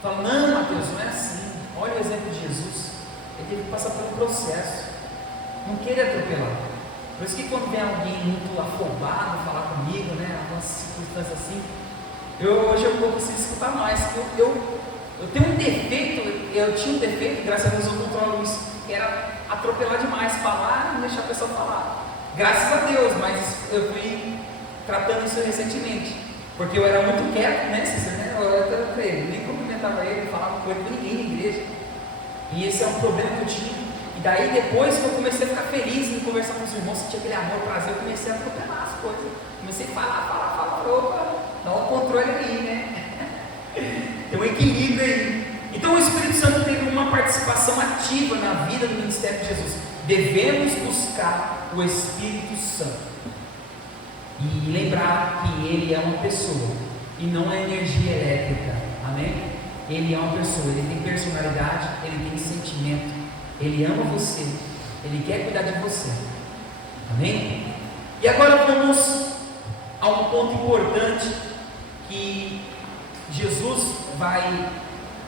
Fala: não, Mateus, não é assim. Olha o exemplo de Jesus. Ele teve que passar por um processo. Não queria atropelar. Por isso que quando vem alguém muito afobado falar comigo, né, algumas circunstâncias assim, hoje eu vou precisar escutar mais. Eu tenho um defeito, eu tinha um defeito, graças a Deus eu controlo isso, que era atropelar demais, falar e não deixar a pessoa falar. Graças a Deus, mas eu fui tratando isso recentemente, porque eu era muito quieto, né, Cícero, né? Eu era para ele, nem cumprimentava ele, não falava com ele, ninguém na igreja. E esse é um problema que eu tinha. E daí depois que eu comecei a ficar feliz em conversar com os irmãos, sentir aquele amor, prazer, eu comecei a atropelar as coisas. Comecei a falar, opa, dá um controle aí, né? Tem um equilíbrio aí. Então o Espírito Santo teve uma participação ativa na vida do ministério de Jesus. Devemos buscar o Espírito Santo e lembrar que ele é uma pessoa e não é energia elétrica. Amém? Ele é uma pessoa, ele tem personalidade, ele tem sentimento, ele ama você, ele quer cuidar de você. Amém? E agora vamos a um ponto importante que Jesus vai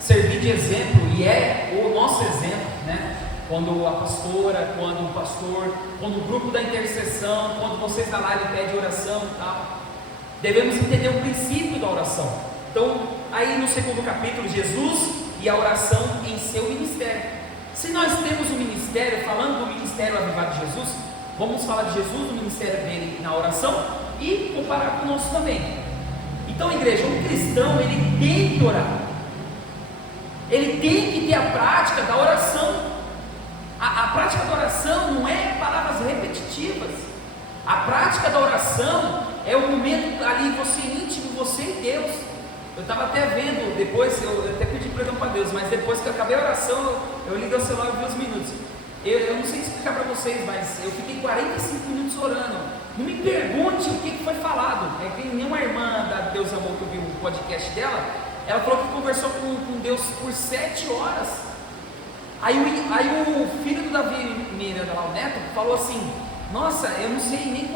servir de exemplo, e é o nosso exemplo, né? Quando a pastora, quando o pastor, quando o grupo da intercessão, quando você está lá e pede oração e tal, devemos entender o princípio da oração. Então, aí no segundo capítulo, Jesus e a oração em seu ministério. Se nós temos um ministério, falando do ministério avivado de Jesus, vamos falar de Jesus, o ministério dele na oração, e comparar com o nosso também. Então, igreja, um cristão, ele tem que orar, ele tem que ter a prática da oração. A prática da oração não é palavras repetitivas. A prática da oração é o momento ali, você íntimo, você e Deus. Eu estava até vendo, depois, eu até pedi perdão para Deus, mas depois que eu acabei a oração, eu liguei o celular e vi os minutos. Eu não sei explicar para vocês, mas eu fiquei 45 minutos orando. Não me pergunte o que foi falado. É que nenhuma irmã da Deus Amor que eu vi o podcast dela, ela falou que conversou com Deus por 7 horas. Aí o filho do Davi Miranda lá, o neto, falou assim: nossa, eu não sei nem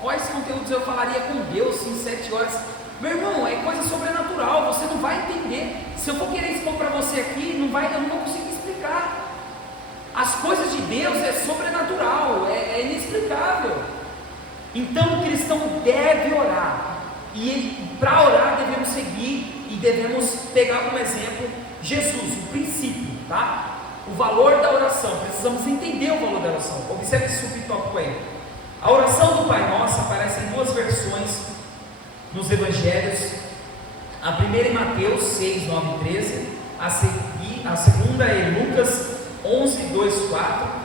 quais conteúdos eu falaria com Deus em 7 horas. Meu irmão, é coisa sobrenatural, você não vai entender. Se eu for querer expor para você aqui, eu não vou conseguir explicar. As coisas de Deus é sobrenatural, é inexplicável. Então o cristão deve orar, e para orar devemos seguir e devemos pegar como exemplo Jesus, o princípio, tá? O valor da oração, precisamos entender o valor da oração. Observe esse subtópico aí. A oração do Pai Nosso aparece em 2 versões nos evangelhos. A primeira em Mateus 6, 9 e 13, a segunda é em Lucas 11, 2, 4.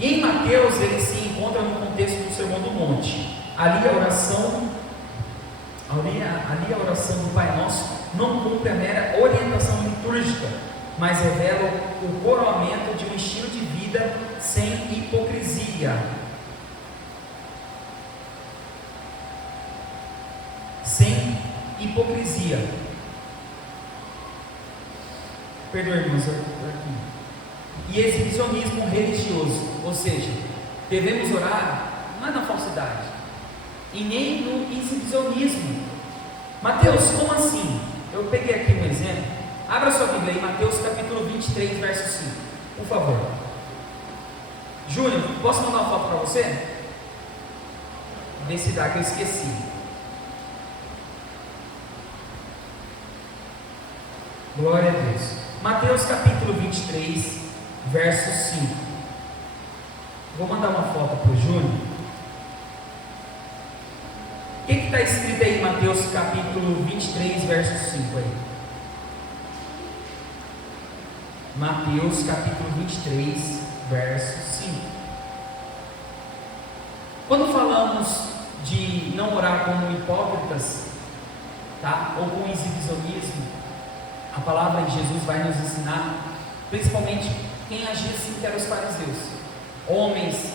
E em Mateus ele se encontra no contexto do Sermão do Monte. Ali a oração do Pai Nosso não cumpre a mera orientação litúrgica, mas revela o coroamento de um estilo de vida sem hipocrisia. Sem hipocrisia. Perdoe, irmãos, e exibicionismo religioso, ou seja, devemos orar não é na falsidade e nem no exibicionismo. Mateus, como assim? Eu peguei aqui um exemplo. Abra sua Bíblia aí, Mateus capítulo 23, verso 5, por favor. Júnior, posso mandar uma foto para você? Vê se dá, que eu esqueci. Glória a Deus. Mateus capítulo 23, verso 5. Vou mandar uma foto para o Júnior. O que está escrito aí em Mateus capítulo 23, verso 5 aí? Mateus capítulo 23, verso 5. Quando falamos de não orar como hipócritas, tá? Ou com exibicionismo, a palavra de Jesus vai nos ensinar, principalmente quem agia assim que eram os fariseus. Homens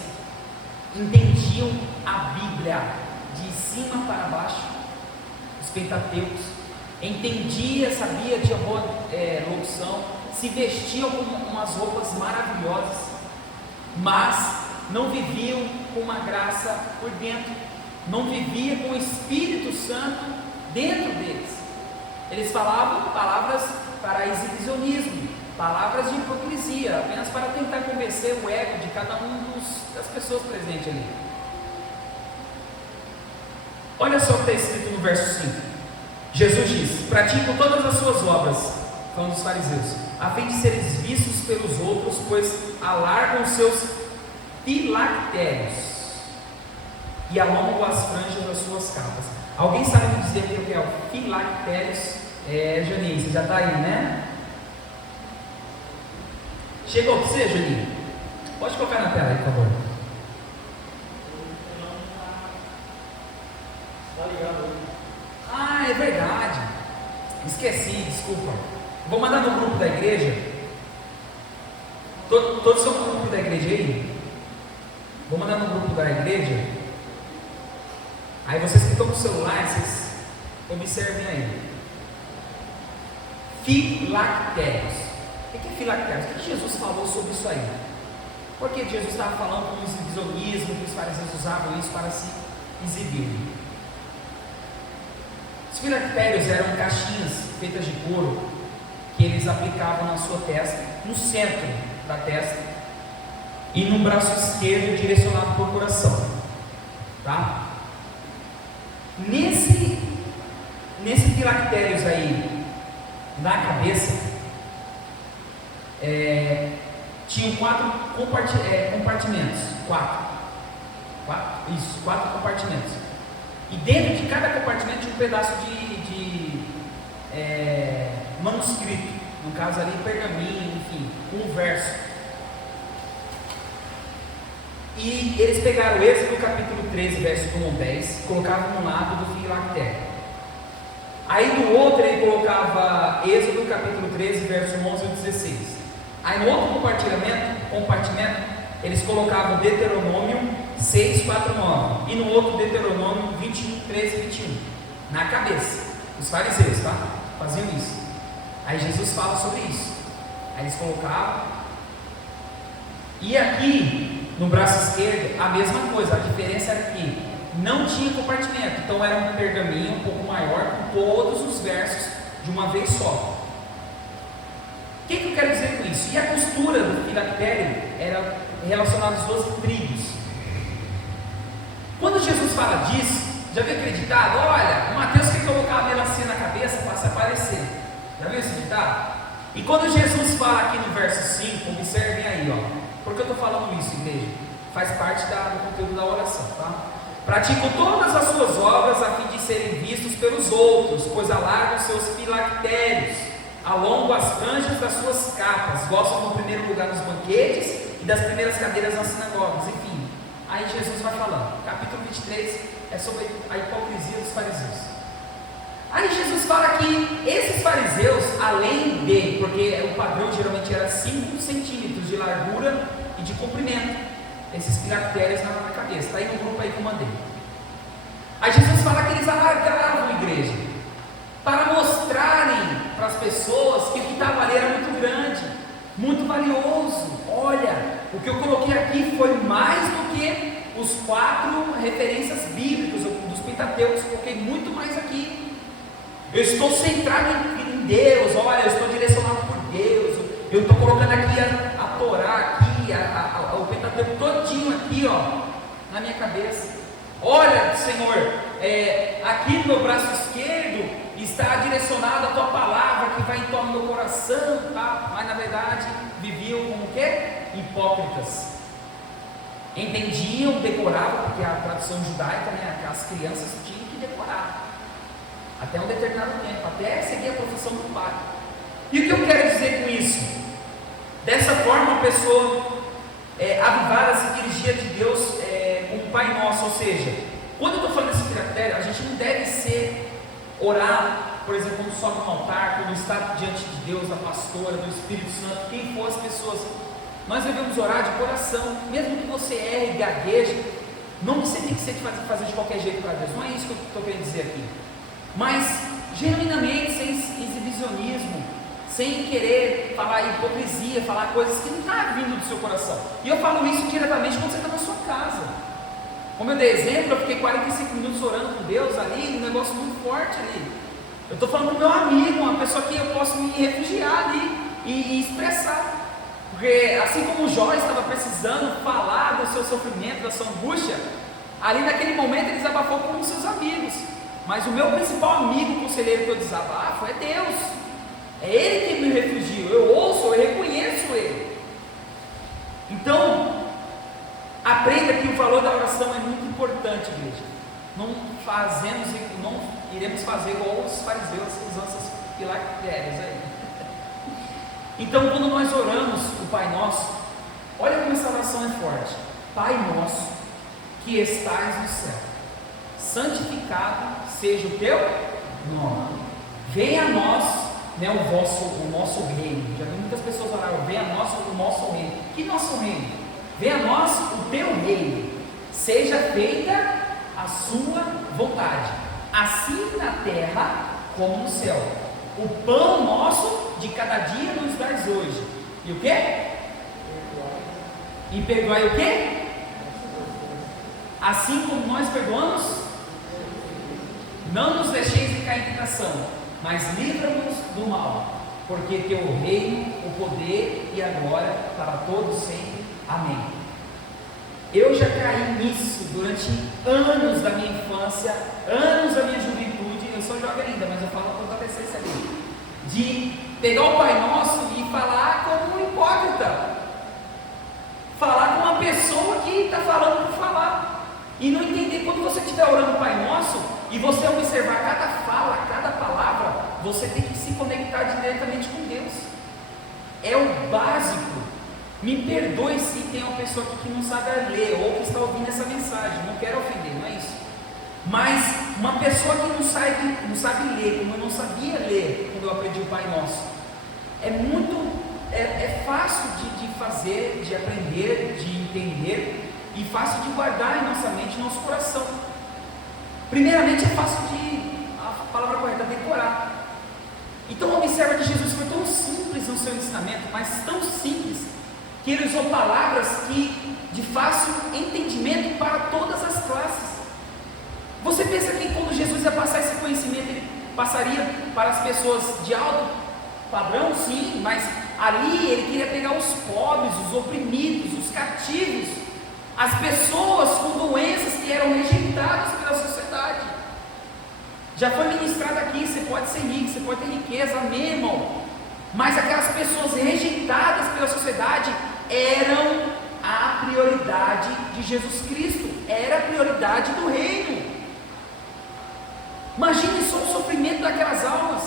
entendiam a Bíblia de cima para baixo, os Pentateucos, entendia, sabia, tinha boa locução, se vestiam com umas roupas maravilhosas, mas não viviam com uma graça por dentro, não viviam com o Espírito Santo dentro deles. Eles falavam palavras para exibicionismo, palavras de hipocrisia, apenas para tentar convencer o ego de cada das pessoas presentes ali. Olha só o que está escrito no verso 5. Jesus diz: praticam todas as suas obras, falando dos fariseus, a fim de serem vistos pelos outros, pois alargam os seus filactérios e alongam as franjas das suas capas. Alguém sabe me dizer o que é o filactérios? Juninho, você já está aí, né? Chegou para você, Juninho? Pode colocar na tela aí, por favor. Está ligado aí? Ah, é verdade. Esqueci, desculpa. Vou mandar no grupo da igreja. Todos são no grupo da igreja aí? Vou mandar no grupo da igreja. Aí vocês que estão com o celular, vocês observem aí. Filactérios. O que é filactérios? O que Jesus falou sobre isso aí? Porque Jesus estava falando com o exibicionismo, que os fariseus usavam isso para se exibir. Os filactérios eram caixinhas feitas de couro que eles aplicavam na sua testa, no centro da testa e no braço esquerdo direcionado para o coração, tá? Nesse filactérios aí na cabeça, tinham 4 compartimentos. 4 compartimentos. E dentro de cada compartimento tinha um pedaço de manuscrito, no caso ali pergaminho, enfim, um verso. E eles pegaram o Êxodo capítulo 13, verso 1 ao 10, colocavam no lado do filactério. Aí no outro ele colocava Êxodo capítulo 13, verso 11 e 16. Aí no outro compartimento, eles colocavam Deuteronômio 6, 4, 9. E no outro Deuteronômio 21, 13 e 21. Na cabeça. Os fariseus, tá? Faziam isso. Aí Jesus fala sobre isso. Aí eles colocavam. E aqui, no braço esquerdo, a mesma coisa. A diferença era que não tinha compartimento. Então era um pergaminho um pouco maior, com todos os versos de uma vez só. O que eu quero dizer com isso? E a costura do filactério era relacionada às 12 tribos. Quando Jesus fala disso, já viu aquele ditado? Olha, o Mateus quer colocar a melancia na cabeça para se aparecer. Já viu esse ditado? E quando Jesus fala aqui no verso 5, observem aí, ó. Por que eu estou falando isso, igreja? Faz parte do conteúdo da oração, tá? Praticam todas as suas obras a fim de serem vistos pelos outros, pois alargam seus filactérios, alongam as franjas das suas capas, gostam do primeiro lugar nos banquetes e das primeiras cadeiras nas sinagogas, enfim. Aí Jesus vai falando, capítulo 23 é sobre a hipocrisia dos fariseus. Aí Jesus fala que esses fariseus, além de, porque o padrão geralmente era 5 centímetros de largura e de comprimento, esses filactérios na cabeça, está aí no grupo aí que eu mandei. Aí Jesus fala que eles alargavam a igreja, para mostrarem para as pessoas que o que estava ali era muito grande, muito valioso. Olha, o que eu coloquei aqui foi mais do que os 4 referências bíblicas dos Pentateucos, coloquei muito mais aqui. Eu estou centrado em Deus, olha, eu estou direcionado por Deus, eu estou colocando aqui a Torá, aqui, o Pentateuco todinho aqui, ó, na minha cabeça. Olha, Senhor, aqui no meu braço esquerdo está direcionada a tua palavra que vai em torno do meu coração, tá? Mas na verdade viviam como o quê? Hipócritas. Entendiam, decoravam, porque a tradição judaica, né, as crianças tinham que decorar até um determinado tempo, até seguir a profissão do pai. E o que eu quero dizer com isso? Dessa forma a pessoa avivada se dirigia de Deus com o Pai Nosso, ou seja, quando eu estou falando desse filactério, a gente não deve orar, por exemplo, quando sobe no altar, quando está diante de Deus, da pastora, do Espírito Santo, quem for as pessoas, nós devemos orar de coração, mesmo que você erre e gagueje, não que você tem que ser fazer de qualquer jeito para Deus, não é isso que eu estou querendo dizer aqui, mas genuinamente, sem exibicionismo, sem querer falar hipocrisia, falar coisas que não estão vindo do seu coração. E eu falo isso diretamente quando você está na sua casa. Como eu dei exemplo, eu fiquei 45 minutos orando com Deus ali, um negócio muito forte ali. Eu estou falando com meu amigo, uma pessoa que eu posso me refugiar ali e expressar. Porque assim como o Jó estava precisando falar do seu sofrimento, da sua angústia, ali naquele momento ele desabafou com os seus amigos. Mas o meu principal amigo, conselheiro que eu desabafo é Deus. É Ele que me refugiu. Eu ouço, eu reconheço Ele. Então, aprenda que o valor da oração é muito importante, igreja. Não iremos fazer igual os fariseus, usando essas filactérias aí. Então, quando nós oramos o Pai Nosso, olha como essa oração é forte. Pai Nosso, que estais no céu, santificado seja o teu nome. Venha a nós, né, o nosso reino. Já vi muitas pessoas oraram, venha a nós o nosso reino. Que nosso reino? Venha a nós o teu reino. Seja feita a sua vontade, assim na terra como no céu. O pão nosso de cada dia nos dás hoje. E o quê? E perdoai o quê? Assim como nós perdoamos. Não nos deixeis cair em tentação, mas livra-nos do mal, porque teu reino, o poder e a glória para todos sempre. Amém. Eu já caí nisso durante anos da minha infância, anos da minha juventude. Eu sou jovem ainda, mas eu falo com toda a adolescência ali, de pegar o Pai Nosso e falar como um hipócrita, falar com uma pessoa que está falando por falar, e não entender. Quando você estiver orando o Pai Nosso e você observar cada fala, cada palavra, você tem que se conectar diretamente com Deus. É o básico. Me perdoe se tem uma pessoa aqui que não sabe ler ou que está ouvindo essa mensagem. Não quero ofender, não é isso. Mas uma pessoa que não sabe ler, como eu não sabia ler quando eu aprendi o Pai Nosso, é fácil de fazer, de aprender, de entender, e fácil de guardar em nossa mente, em nosso coração. Primeiramente, é fácil a palavra correta, decorar. Então observa que Jesus foi tão simples no seu ensinamento, mas tão simples, que ele usou palavras de fácil entendimento para todas as classes. Você pensa que quando Jesus ia passar esse conhecimento, ele passaria para as pessoas de alto padrão? Sim, mas ali ele queria pegar os pobres, os oprimidos, os cativos, as pessoas com doenças que eram rejeitadas pela sociedade. Já foi ministrado aqui, você pode ser rico, você pode ter riqueza, amém, irmão? Mas aquelas pessoas rejeitadas pela sociedade eram a prioridade de Jesus Cristo, era a prioridade do reino. Imagine só o sofrimento daquelas almas.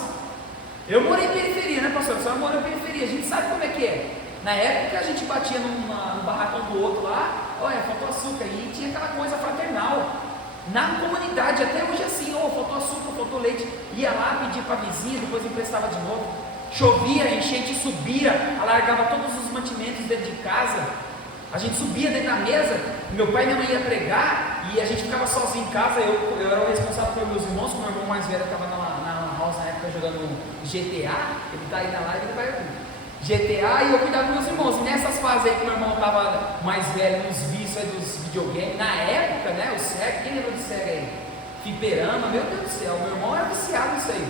Eu morei em periferia, né, pastor? Só morou em periferia, a gente sabe como é que é. Na época a gente batia no barracão do outro lá, olha, faltou açúcar, e tinha aquela coisa fraternal. Na comunidade, até hoje é assim, faltou açúcar, faltou leite, ia lá, pedia para a vizinha, depois emprestava de novo. Chovia, a enchente subia, alargava todos os mantimentos dentro de casa. A gente subia dentro da mesa, meu pai e minha mãe iam pregar, e a gente ficava sozinho em casa. Eu era o responsável por meus irmãos, o meu irmão mais velho estava na house na época jogando GTA, ele está aí na live, ele vai GTA, e eu cuidava dos meus irmãos. E nessas fases aí que meu irmão estava mais velho, nos vícios aí dos videogames, na época, né, o SEGA, quem lembra do SEGA aí? Fliperama, meu Deus do céu, meu irmão era viciado nisso aí.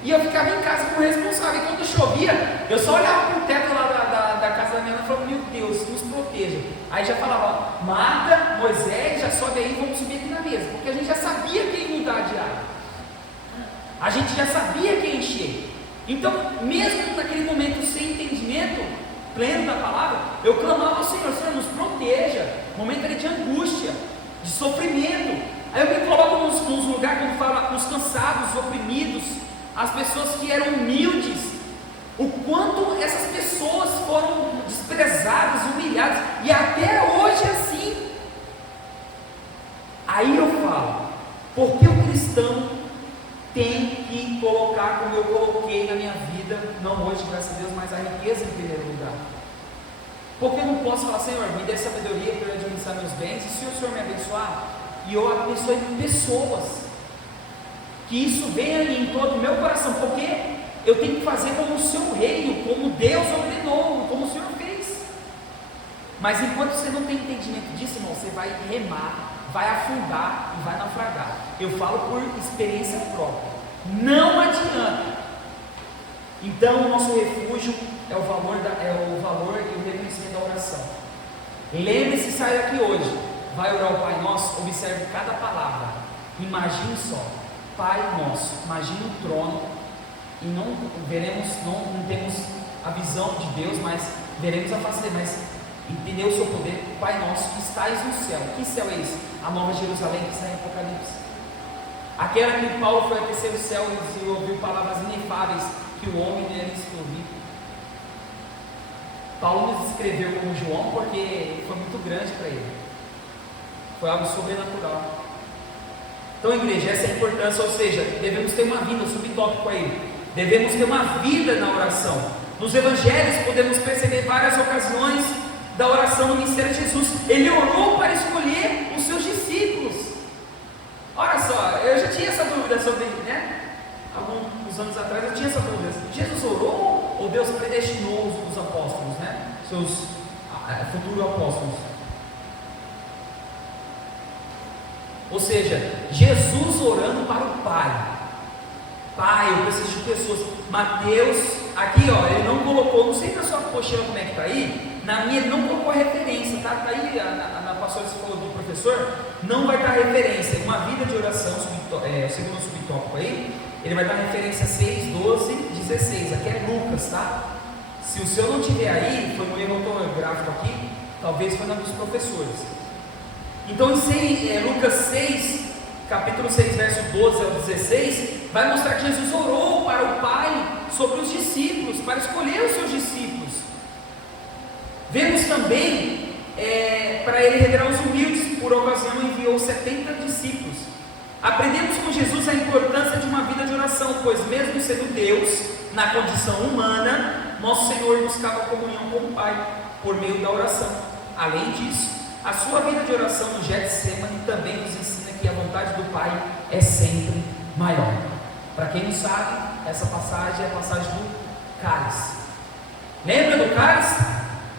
E eu ficava em casa como responsável, e quando chovia, eu só olhava para o teto lá da casa da minha mãe e falava, meu Deus, nos proteja. Aí já falava, Marta, Moisés, já sobe aí, vamos subir aqui na mesa, porque a gente já sabia que ia mudar de área, a gente já sabia que ia encher. Então, mesmo naquele momento sem entendimento pleno da palavra, eu clamava ao Senhor, Senhor, nos proteja, momento ali de angústia, de sofrimento. Aí eu me coloco nos lugares quando fala os cansados, os oprimidos, as pessoas que eram humildes, o quanto essas pessoas foram desprezadas, humilhadas, e até hoje é assim. Aí eu falo, porque o cristão tem que colocar como eu coloquei na minha vida, não hoje, graças a Deus, mas a riqueza em primeiro lugar? Porque eu não posso falar, Senhor, me dê sabedoria para eu administrar meus bens, e se o Senhor me abençoar, e eu abençoe pessoas, que isso venha em todo o meu coração, porque eu tenho que fazer como o seu reino, como Deus ordenou, como o Senhor fez. Mas enquanto você não tem entendimento disso, irmão, você vai remar, vai afundar e vai naufragar. Eu falo por experiência própria, não adianta. Então o nosso refúgio é o valor e o reconhecimento da oração. Lembre-se, sai daqui hoje, vai orar o Pai Nosso, observe cada palavra, imagine só, Pai Nosso, imagine o trono, e não temos a visão de Deus, mas veremos a face dele, mas entender o seu poder. Pai Nosso que estais no céu. Que céu é esse? A Nova Jerusalém que está em Apocalipse, aquela que Paulo foi a terceiro céu e ouviu palavras inefáveis que o homem nem se ouvir. Paulo nos escreveu como João porque foi muito grande para ele, foi algo sobrenatural. Então, igreja, essa é a importância, ou seja, devemos ter uma vida, subtópico aí, devemos ter uma vida na oração. Nos evangelhos podemos perceber várias ocasiões da oração no ministério de Jesus. Ele orou para escolher os seus discípulos. Olha só, eu já tinha essa dúvida sobre, alguns anos atrás eu tinha essa dúvida, Jesus orou ou Deus predestinou os apóstolos, seus futuros apóstolos? Ou seja, Jesus orando para o Pai, eu preciso de pessoas. Mateus, aqui ele não colocou, não sei na sua pochila como é que está aí, na minha ele não colocou referência, tá aí, na pastora que você falou do professor, não vai estar referência, uma vida de oração, segundo o subtópico aí, ele vai dar referência 6, 12, 16, aqui é Lucas, tá? Se o seu não tiver aí, foi no erro ortográfico aqui, talvez foi na dos professores. Então em Lucas 6, capítulo 6, verso 12 ao 16, vai mostrar que Jesus orou para o Pai sobre os discípulos, para escolher os seus discípulos. Vemos também, para ele revelar os humildes, por ocasião enviou 70 discípulos. Aprendemos com Jesus a importância de uma vida de oração, pois mesmo sendo Deus, na condição humana, nosso Senhor buscava comunhão com o Pai, por meio da oração. Além disso, a sua vida de oração no Getsemane também nos ensina que a vontade do Pai é sempre maior. Para quem não sabe, essa passagem é a passagem do cálice. Lembra do cálice?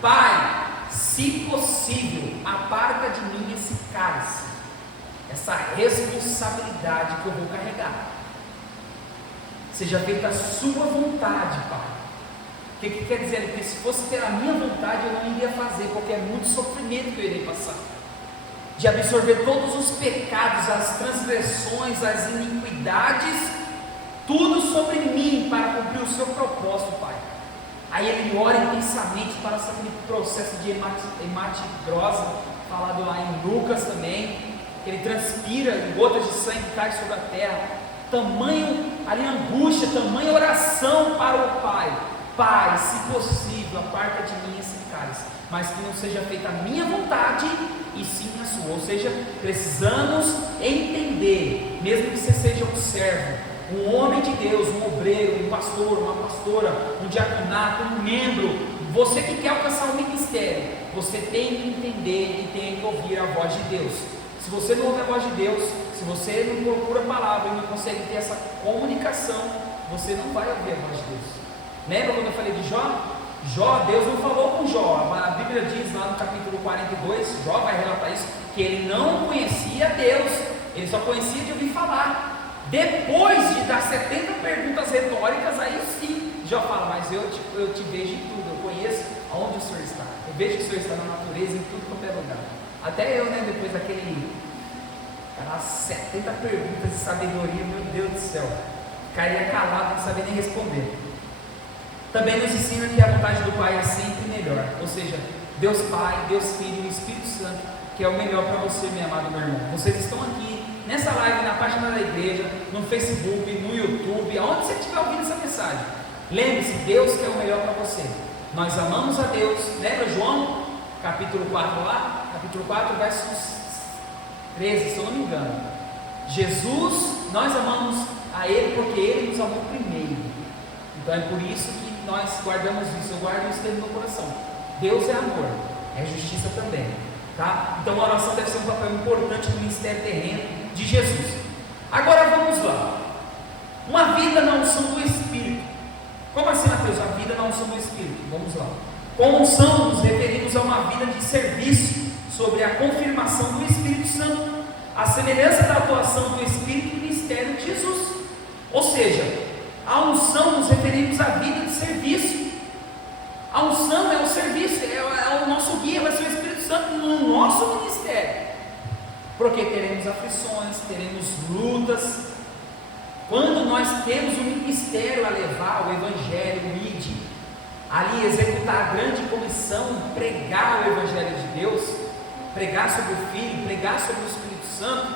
Pai, se possível, aparta de mim esse cálice, essa responsabilidade que eu vou carregar. Seja feita a sua vontade, Pai. O que quer dizer? Que se fosse ter a minha vontade, eu não iria fazer, porque é muito sofrimento que eu irei passar, de absorver todos os pecados, as transgressões, as iniquidades, tudo sobre mim, para cumprir o seu propósito, Pai. Aí ele ora intensamente para aquele processo de hematidrose, falado lá em Lucas também, que ele transpira, gotas de sangue caem sobre a terra, tamanho ali angústia, tamanha oração para o Pai. Pai, se possível, aparta de mim esse cálice, mas que não seja feita a minha vontade, e sim a sua. Ou seja, precisamos entender, mesmo que você seja um servo, um homem de Deus, um obreiro, um pastor, uma pastora, um diaconato, um membro, você que quer alcançar um ministério, você tem que entender e tem que ouvir a voz de Deus. Se você não ouve a voz de Deus, se você não procura a palavra e não consegue ter essa comunicação, você não vai ouvir a voz de Deus. Lembra quando eu falei de Jó? Jó, Deus não falou com Jó. A Bíblia diz lá no capítulo 42, Jó vai relatar isso, que ele não conhecia Deus, ele só conhecia de ouvir falar. Depois de dar 70 perguntas retóricas, aí sim, Jó fala, mas eu te vejo em tudo, eu conheço aonde o Senhor está, eu vejo que o Senhor está na natureza, em tudo quanto é lugar. Até eu, depois daquelas 70 perguntas de sabedoria, meu Deus do céu, ficaria calado, não sabia nem responder. Também nos ensina que a vontade do Pai é sempre melhor, ou seja, Deus Pai, Deus Filho e Espírito Santo, que é o melhor para você, meu amado meu irmão. Vocês estão aqui nessa live, na página da igreja, no Facebook, no YouTube, aonde você estiver ouvindo essa mensagem, lembre-se, Deus quer o melhor para você. Nós amamos a Deus. Lembra João, capítulo 4 lá? Capítulo 4, versos 13, se eu não me engano. Jesus, nós amamos a Ele porque Ele nos amou primeiro. Então é por isso que nós guardamos isso. Eu guardo isso dentro do meu coração. Deus é amor, é justiça também, tá? Então a oração deve ser um papel importante no ministério terreno de Jesus. Agora vamos lá. Uma vida na unção do Espírito. Como assim, Mateus? A vida na unção do Espírito. Vamos lá. Com unção nos referimos a uma vida de serviço sobre a confirmação do Espírito Santo, a semelhança da atuação do Espírito no ministério de Jesus. Ou seja, a unção nos referimos à vida de serviço. A unção é o serviço, é o nosso guia, vai ser o Espírito Santo no nosso ministério, porque teremos aflições, teremos lutas. Quando nós temos um ministério a levar, o Evangelho, o ID, ali executar a grande comissão, pregar o Evangelho de Deus, pregar sobre o Filho, pregar sobre o Espírito Santo,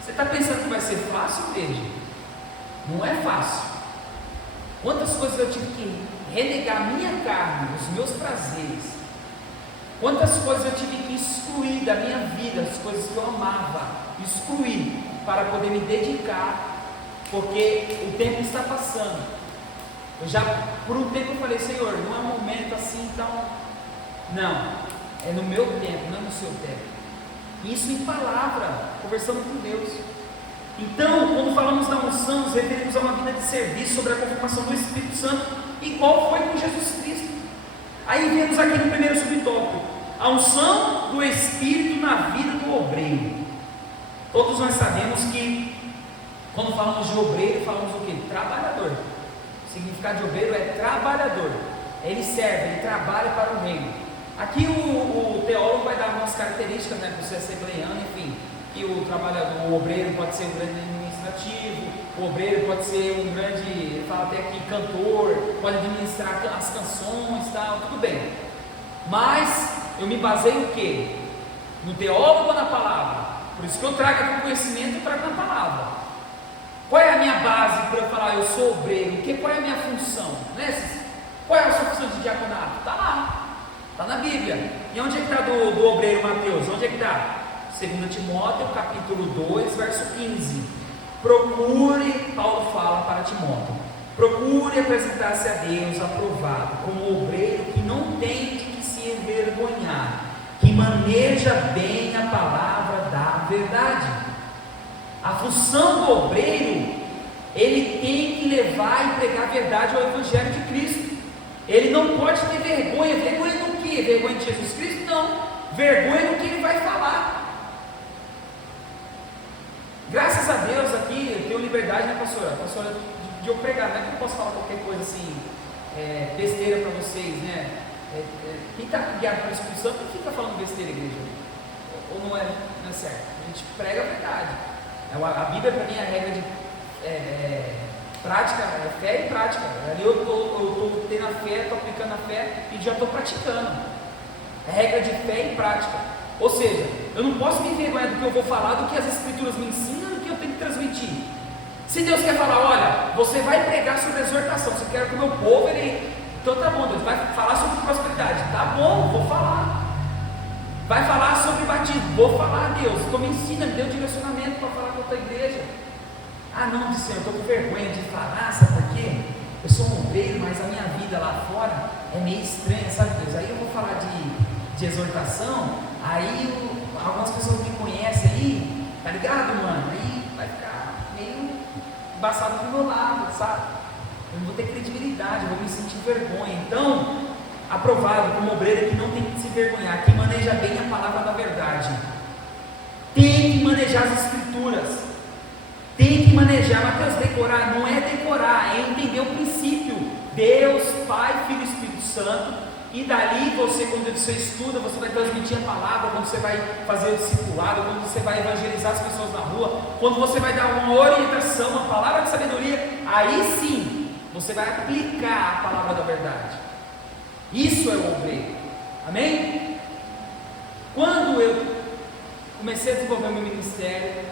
você está pensando que vai ser fácil? Veja, não é fácil. Quantas coisas eu tive que renegar minha carne, os meus prazeres, quantas coisas eu tive que excluir da minha vida, as coisas que eu amava, excluir, para poder me dedicar, porque o tempo está passando. Eu já, por um tempo eu falei, Senhor, não é um momento assim, então, não, é no meu tempo, não é no seu tempo. Isso em palavra, conversando com Deus. Então, quando falamos da unção, nos referimos a uma vida de serviço sobre a confirmação do Espírito Santo, igual foi com Jesus Cristo. Aí vemos aqui no primeiro subtópico, a unção do Espírito na vida do obreiro. Todos nós sabemos que, quando falamos de obreiro, falamos o quê? Trabalhador. O significado de obreiro é trabalhador. Ele serve, ele trabalha para o reino. Aqui o teólogo vai dar algumas características, para ser assembleiano, enfim, que o trabalhador, o obreiro pode ser um grande administrativo, o obreiro pode ser um grande, ele fala até aqui, cantor, pode administrar as canções, tal, tudo bem. Mas eu me baseio o quê? No teólogo ou na palavra? Por isso que eu trago aqui o conhecimento e trago na palavra. Qual é a minha base para eu falar, eu sou obreiro? Qual é a minha função? Qual é a sua função de diaconato? Está lá, está na Bíblia. E onde é que está do obreiro Mateus? Onde é que está? 2 Timóteo, capítulo 2, verso 15. Procure, Paulo fala para Timóteo, procure apresentar-se a Deus aprovado, como obreiro que não tem de que se envergonhar, que maneja bem a palavra da verdade. A função do obreiro, ele tem que levar e pregar a verdade ao Evangelho de Cristo. Ele não pode ter vergonha. Vergonha do quê? Vergonha de Jesus Cristo? Não. Vergonha do que ele vai falar. Graças a Deus aqui eu tenho liberdade, né, pastora? Pastora, de eu pregar, não é que eu posso falar qualquer coisa assim, besteira para vocês, né? Quem está guiado pelo Espírito Santo não fica falando besteira, igreja. Ou não é certo? A gente prega a verdade. A Bíblia para mim é a regra de prática, fé e prática. Ali eu estou tendo a fé, estou aplicando a fé e já estou praticando. É regra de fé e prática. Ou seja, eu não posso me envergonhar do que eu vou falar, do que as Escrituras me ensinam, do que eu tenho que transmitir. Se Deus quer falar, olha, você vai pregar sobre exortação, você quer que o meu povo, então tá bom, Deus vai falar sobre prosperidade, tá bom, vou falar. Vai falar sobre batismo, vou falar, Deus, então me ensina, me dê um direcionamento para falar com a tua igreja. Ah não, Senhor, eu estou com vergonha de falar, sabe por quê? Eu sou um obreiro, mas a minha vida lá fora é meio estranha, sabe Deus? Aí eu vou falar de exortação, aí algumas pessoas me conhecem aí, tá ligado, mano? Aí vai ficar meio embaçado do meu lado, sabe? Eu não vou ter credibilidade, eu vou me sentir vergonha. Então, aprovado como obreiro que não tem que se vergonhar, que maneja bem a palavra da verdade. Tem que manejar as Escrituras. Tem que manejar, Mateus, decorar, não é decorar, é entender o princípio. Deus, Pai, Filho e Espírito Santo. E dali você, quando você estuda, você vai transmitir a palavra, quando você vai fazer o discipulado, quando você vai evangelizar as pessoas na rua, quando você vai dar uma orientação, uma palavra de sabedoria, aí sim, você vai aplicar a palavra da verdade. Isso é o obreiro. Amém? Quando eu comecei a desenvolver o meu ministério,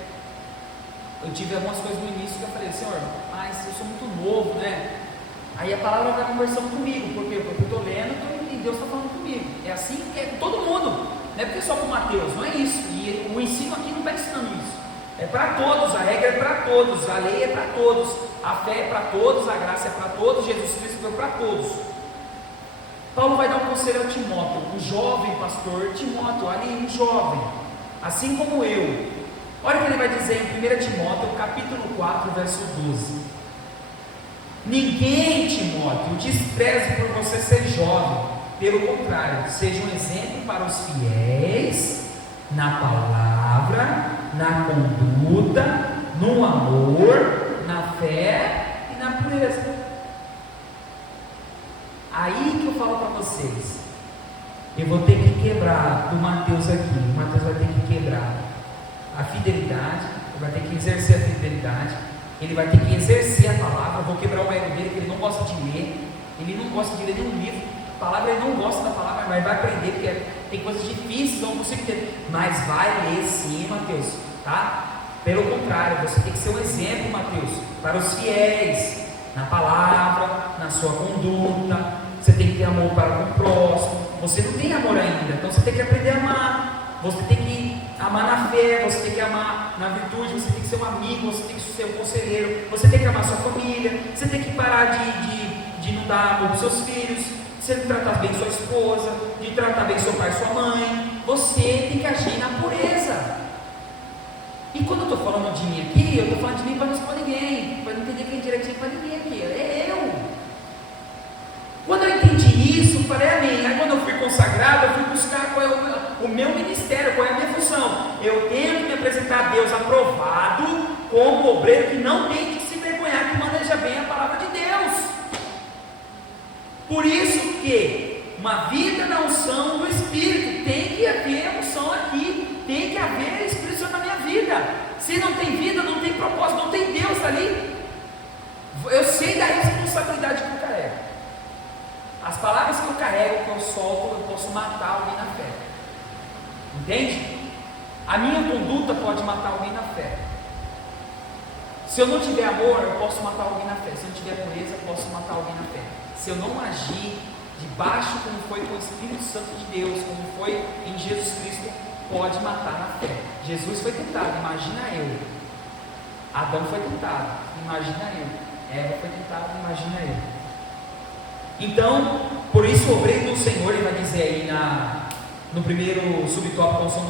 eu tive algumas coisas no início que eu falei, Senhor, mas eu sou muito novo, né? Aí a palavra vai conversando comigo, porque eu estou lendo e Deus está falando comigo. É assim que é com todo mundo, não é porque só com Mateus, não é isso. E o ensino aqui não está ensinando isso. É para todos, a regra é para todos, a lei é para todos, a fé é para todos, a graça é para todos, Jesus Cristo foi para todos. Paulo vai dar um conselho ao Timóteo, um jovem pastor, Timóteo, ali um jovem, assim como eu. Olha o que ele vai dizer em 1 Timóteo, capítulo 4, verso 12. Ninguém, Timóteo, despreze por você ser jovem, pelo contrário, seja um exemplo para os fiéis, na palavra, na conduta, no amor, na fé e na pureza. Aí que eu falo para vocês, eu vou ter que quebrar do Mateus aqui, o Mateus vai ter que quebrar a fidelidade, ele vai ter que exercer a fidelidade, ele vai ter que exercer a palavra. Eu vou quebrar o ego dele, que ele não gosta de ler, ele não gosta de ler nenhum livro, a palavra ele não gosta da palavra, mas vai aprender, porque tem coisas difíceis, não consigo entender, mas vai ler sim, Mateus, tá? Pelo contrário, você tem que ser um exemplo, Mateus, para os fiéis, na palavra, na sua conduta. Você tem que ter amor para com o próximo. Você não tem amor ainda, então você tem que aprender a amar. Você tem que amar na fé, você tem que amar na virtude, você tem que ser um amigo, você tem que ser um conselheiro, você tem que amar sua família, você tem que parar de não dar amor para os seus filhos, você tem que tratar bem sua esposa, de tratar bem seu pai e sua mãe. Você tem que agir na pureza. E quando eu estou falando de mim aqui, eu estou falando de mim para não expor ninguém, para não entender quem direitinho para ninguém aqui, é eu. Quando eu entendi isso, eu falei amém. Aí quando eu fui consagrado, eu fui buscar qual é o meu ministério, qual é a minha função. Eu tenho que me apresentar a Deus aprovado, como obreiro que não tem que se vergonhar, que maneja bem a palavra de Deus. Por isso que uma vida na unção do Espírito, tem que haver unção aqui, tem que haver Espírito Santo na minha vida. Se não tem vida, não tem propósito, não tem Deus ali. Eu sei da responsabilidade que eu carrego. As palavras que eu carrego, que eu solto, eu posso matar alguém na fé. Entende? A minha conduta pode matar alguém na fé. Se eu não tiver amor, eu posso matar alguém na fé. Se eu não tiver pureza, eu posso matar alguém na fé. Se eu não agir debaixo como foi com o Espírito Santo de Deus, como foi em Jesus Cristo, pode matar na fé. Jesus foi tentado, imagina eu. Adão foi tentado, imagina eu. Eva foi tentada, imagina eu. Então, por isso o obreiro do Senhor, ele vai dizer aí no primeiro subtópico, a unção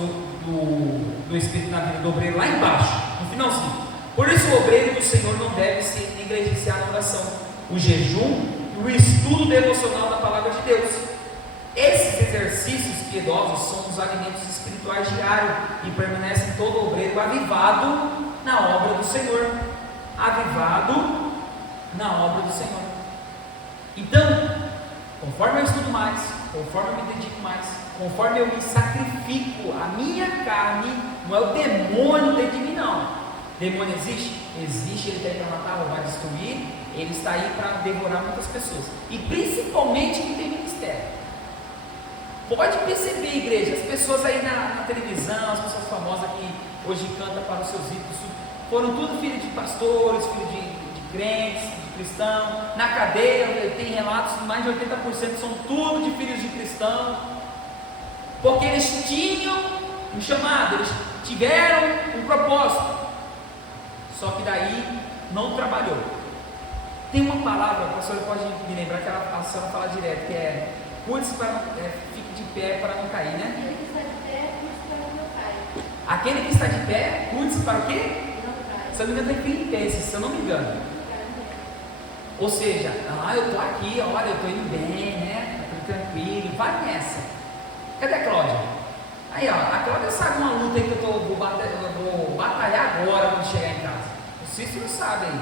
do Espírito na vida do obreiro, lá embaixo, no finalzinho. Por isso o obreiro do Senhor não deve se negligenciar na oração, o jejum e o estudo devocional da palavra de Deus. Esses exercícios piedosos são os alimentos espirituais diários e permanecem todo obreiro avivado na obra do Senhor. Avivado na obra do Senhor. Então, conforme eu estudo mais, conforme eu me dedico mais, conforme eu me sacrifico, a minha carne não é o demônio dentro de mim, não. Demônio existe? Existe, ele tem para matar, roubar, destruir. Ele está aí para devorar muitas pessoas, e principalmente quem tem ministério. Pode perceber, igreja, as pessoas aí na televisão, as pessoas famosas que hoje cantam para os seus ídolos, foram tudo filhos de pastores, filhos de crentes, de cristãos. Na cadeia tem relatos que mais de 80% são tudo de filhos de cristão, porque eles tinham um chamado, eles tiveram um propósito, só que daí não trabalhou. Tem uma palavra, a pastora pode me lembrar, que a senhora fala direto, que é cuide-se para fique de pé para não cair, né? Aquele que está de pé, cuide-se para o quê? Se eu não me engano, tem Filipenses, se eu não me engano. Ou seja, eu estou aqui, olha, eu estou indo bem, né? Estou tranquilo, vai nessa. Cadê a Cláudia? Aí, ó, a Cláudia sabe uma luta aí que eu vou batalhar agora quando chegar em casa. O Cícero sabe aí.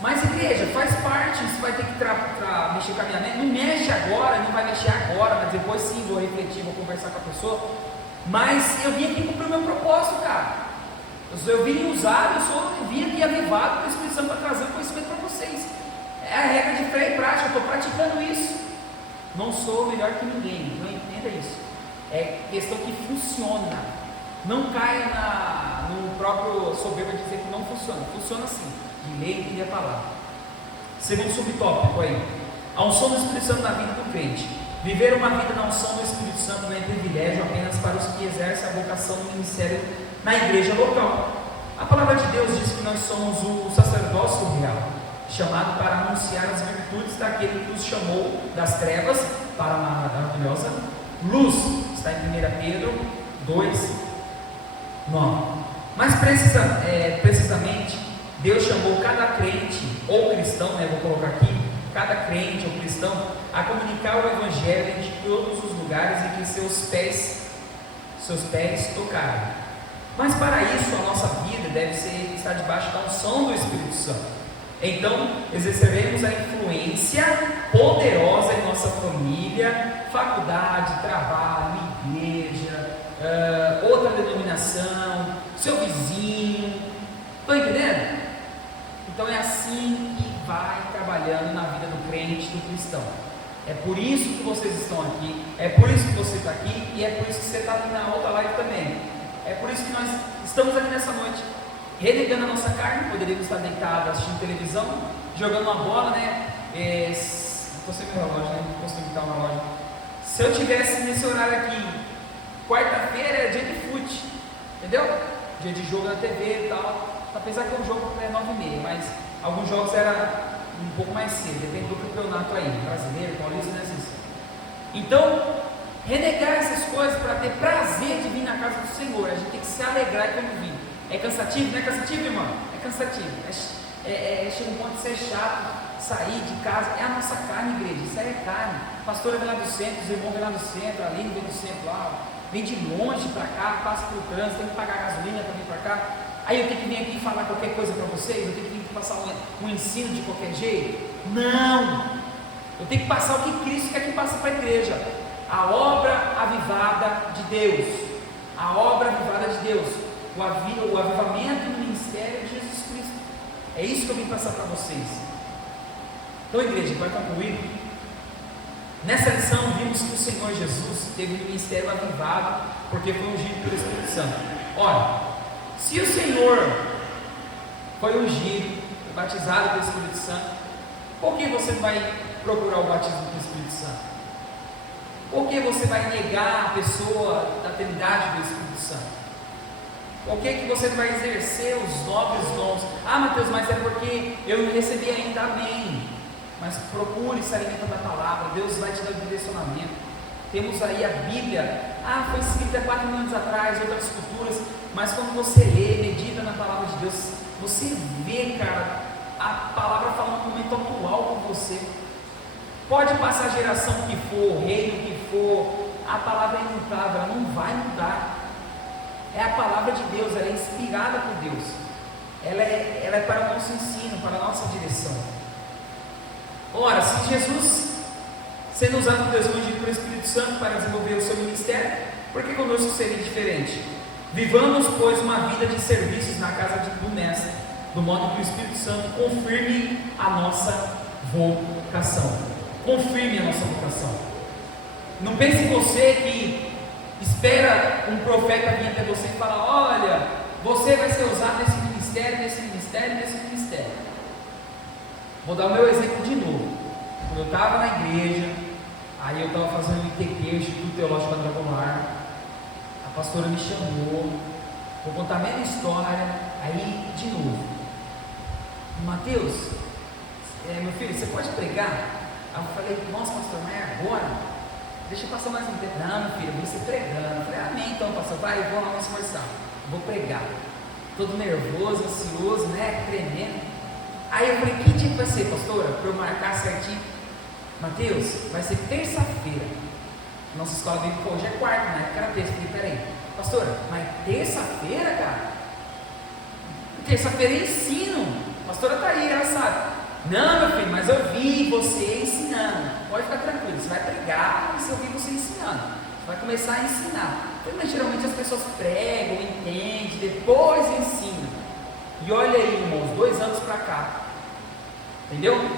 Mas igreja, faz parte, você vai ter que mexer com a minha mente. Não mexe agora, não vai mexer agora, mas depois sim vou refletir, vou conversar com a pessoa. Mas eu vim aqui cumprir o meu propósito, cara. Eu vim usado, eu vim aqui avivado com o Espírito Santo para trazer o conhecimento para vocês. É a regra de fé e prática, eu estou praticando isso. Não sou melhor que ninguém, não entenda isso. É questão que funciona. Não caia no próprio soberbo de dizer que não funciona. Funciona sim, de ler e entender a palavra. Segundo subtópico aí, a unção do Espírito Santo na vida do crente. Viver uma vida na unção do Espírito Santo não é privilégio apenas para os que exercem a vocação do ministério na igreja local. A palavra de Deus diz que nós somos o sacerdócio real, chamado para anunciar as virtudes daquele que nos chamou das trevas para a maravilhosa luz. Está em 1 Pedro 2, 9. Mas precisamente, Deus chamou cada crente ou cristão, vou colocar aqui, cada crente ou cristão, a comunicar o Evangelho de todos os lugares em que seus pés tocarem. Mas para isso a nossa vida deve estar debaixo da unção do Espírito Santo. Então exerceremos a influência poderosa em nossa família, faculdade, trabalho, igreja, outra denominação, seu vizinho. Estão entendendo? Então é assim que vai trabalhando na vida do crente, do cristão. É por isso que vocês estão aqui, é por isso que você está aqui, e é por isso que você está aqui na outra live também. É por isso que nós estamos aqui nessa noite, renegando a nossa carne. Poderíamos estar deitados assistindo televisão, jogando uma bola, né? Estou sem meu relógio, né? Não consigo botar um relógio. Se eu tivesse nesse horário aqui, quarta-feira é dia de fute, entendeu? Dia de jogo na TV e tal. Apesar que o jogo é 9h30, mas alguns jogos era um pouco mais cedo, depende do campeonato aí, brasileiro, paulista, né? Então, renegar essas coisas para ter prazer de vir na casa do Senhor. A gente tem que se alegrar quando vir. É cansativo? Não é cansativo, irmão? É cansativo. Chega um ponto de ser chato, sair de casa. É a nossa carne, igreja. Isso aí é carne. A pastora vem lá do centro, os irmãos vêm lá do centro, ali vem do centro lá. Vem de longe para cá, passa pelo trânsito, tem que pagar gasolina para vir para cá. Aí eu tenho que vir aqui falar qualquer coisa para vocês? Eu tenho que vir aqui passar um ensino de qualquer jeito? Não! Eu tenho que passar o que Cristo quer que passe para a igreja. A obra avivada de Deus. A obra avivada de Deus. O avivamento do ministério de Jesus Cristo. É isso que eu vim passar para vocês. Então, igreja, para concluir, nessa lição vimos que o Senhor Jesus teve um ministério avivado porque foi ungido pelo Espírito Santo. Ora, se o Senhor foi ungido, batizado pelo Espírito Santo, por que você vai procurar o batismo do Espírito Santo? Por que você vai negar a pessoa da Trindade do Espírito Santo? Por que você vai exercer os nobres dons? Ah, Mateus, mas é porque eu não recebi ainda, amém. Mas procure se alimentar da palavra, Deus vai te dar o direcionamento. Temos aí a Bíblia, foi escrita há 4 mil anos atrás, outras culturas, mas quando você lê, medita na palavra de Deus, você vê, cara, a palavra falando no momento atual com você. Pode passar a geração que for, o reino que for, a palavra é imutável, ela não vai mudar. É a palavra de Deus, ela é inspirada por Deus, ela é para o nosso ensino, para a nossa direção. Ora, se Jesus, sendo usado por Deus ungido pelo Espírito Santo para desenvolver o seu ministério, por que conosco seria diferente? Vivamos, pois, uma vida de serviços na casa do Mestre, do modo que o Espírito Santo confirme a nossa vocação. Confirme a nossa vocação. Não pense você que espera um profeta vir até você e falar: olha, você vai ser usado nesse ministério, nesse ministério, nesse ministério. Vou dar o meu exemplo de novo. Quando eu estava na igreja, aí eu estava fazendo o ITQ, Instituto Teológico Quadrangular, a pastora me chamou, vou contar a mesma história, aí de novo: Mateus, meu filho, você pode pregar? Aí eu falei: nossa, pastor, mas é agora? Deixa eu passar mais um tempo. Não, meu filho, eu vou ser pregando. Eu falei: amém, então, pastor, vai, eu vou lá me esforçar, vou pregar. Todo nervoso, ansioso, né, tremendo. Aí eu falei: que dia que vai ser, pastora? Para eu marcar certinho. Mateus, vai ser terça-feira. Nossa escola bíblica hoje é quarta, né? Que era terça. Eu falei: peraí, pastora, mas terça-feira, cara? Terça-feira é ensino. A pastora está aí, ela sabe. Não, meu filho, mas eu vi você ensinando. Pode ficar tranquilo, você vai pregar, mas eu vi você ensinando. Você vai começar a ensinar. Então, geralmente as pessoas pregam, entendem, depois ensinam. E olha aí, irmãos, 2 anos para cá, entendeu?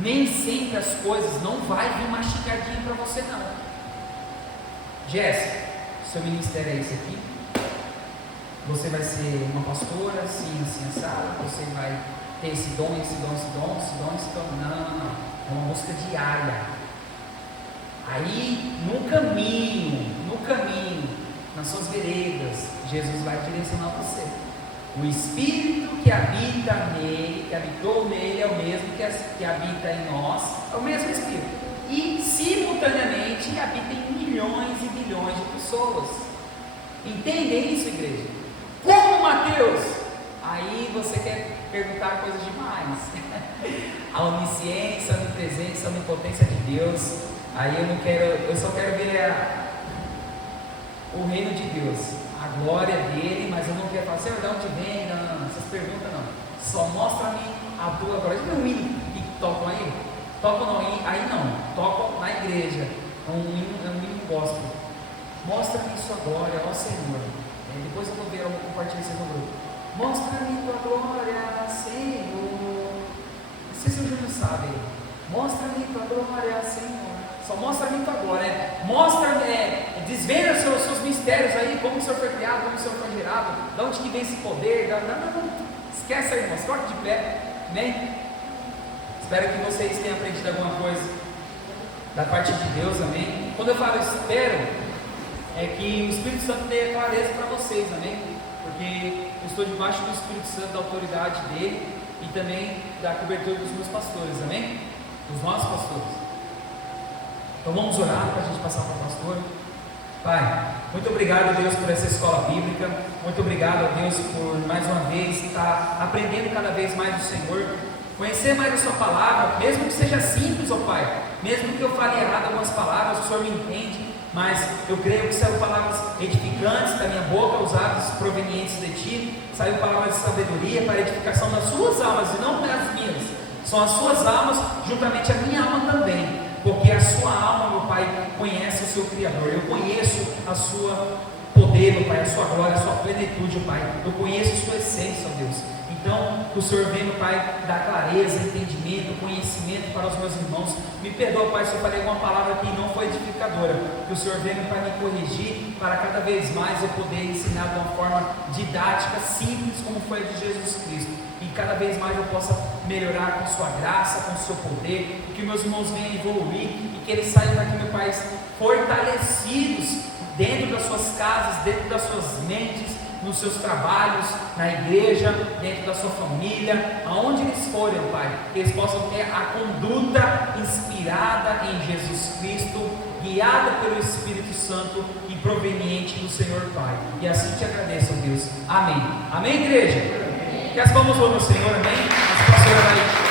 Nem sempre as coisas não vai vir mastigadinho para você, não. Jéssica, seu ministério é esse aqui. Você vai ser uma pastora, assim, assado. Você vai ter esse dom. Não. É uma busca diária. Aí, no caminho, nas suas veredas, Jesus vai direcionar você. O Espírito que habita nele, que habitou nele, é o mesmo que habita em nós, é o mesmo Espírito. E, simultaneamente, habita em milhões e bilhões de pessoas. Entendem isso, igreja? Como, Mateus? Aí você quer perguntar coisas demais. A onisciência, a onipresença, a onipotência de Deus. Aí eu só quero ver o reino de Deus, a glória dele, mas eu não quero falar: Senhor, de onde vem? Não, essas perguntas não. Só mostra-me a tua glória. Já viu um hino que tocam aí? Tocam não, aí não, tocam na igreja. É um hino gospel. Mostra-me sua glória, ó Senhor. Depois eu vou ver, eu vou compartilhar isso no grupo. Mostra-me tua glória, Senhor. Não sei se o Júnior sabe. Mostra-me tua glória, Senhor. Só mostra-me tua glória. Mostra-me, desvenda os seus mistérios aí. Como o Senhor foi criado, como o Senhor foi gerado. De onde que vem esse poder? Não. Esquece aí, irmãos. Corte de pé. Amém? Espero que vocês tenham aprendido alguma coisa da parte de Deus. Amém? Quando eu falo espero, é que o Espírito Santo dê clareza para vocês, amém? Porque eu estou debaixo do Espírito Santo, da autoridade dele e também da cobertura dos meus pastores, amém? Dos nossos pastores. Então vamos orar para a gente passar para o pastor. Pai, muito obrigado, Deus, por essa escola bíblica. Muito obrigado, Deus, por mais uma vez estar aprendendo cada vez mais do Senhor, conhecer mais a sua palavra, mesmo que seja simples, ó Pai, mesmo que eu fale errado algumas palavras, o Senhor me entende. Mas eu creio que saíram palavras edificantes da minha boca, usadas provenientes de Ti. Saiu palavras de sabedoria para a edificação das suas almas e não das minhas. São as suas almas, juntamente a minha alma também. Porque a sua alma, meu Pai, conhece o seu Criador. Eu conheço a sua poder, meu Pai, a sua glória, a sua plenitude, Pai. Eu conheço a sua essência, ó Deus. Então, que o Senhor venha, Pai, dar clareza, entendimento, conhecimento para os meus irmãos. Me perdoa, Pai, se eu falei alguma palavra que não foi edificadora. Que o Senhor venha, Pai, me corrigir, para cada vez mais eu poder ensinar de uma forma didática, simples, como foi a de Jesus Cristo. E cada vez mais eu possa melhorar com sua graça, com o seu poder, que meus irmãos venham evoluir e que eles saiam daqui, meu Pai, fortalecidos dentro das suas casas, dentro das suas mentes, nos seus trabalhos, na igreja, dentro da sua família, aonde eles forem, Pai, que eles possam ter a conduta inspirada em Jesus Cristo, guiada pelo Espírito Santo e proveniente do Senhor Pai. E assim te agradeço, Deus. Amém. Amém, igreja? Que as palmas ao Senhor, amém? As pastor vai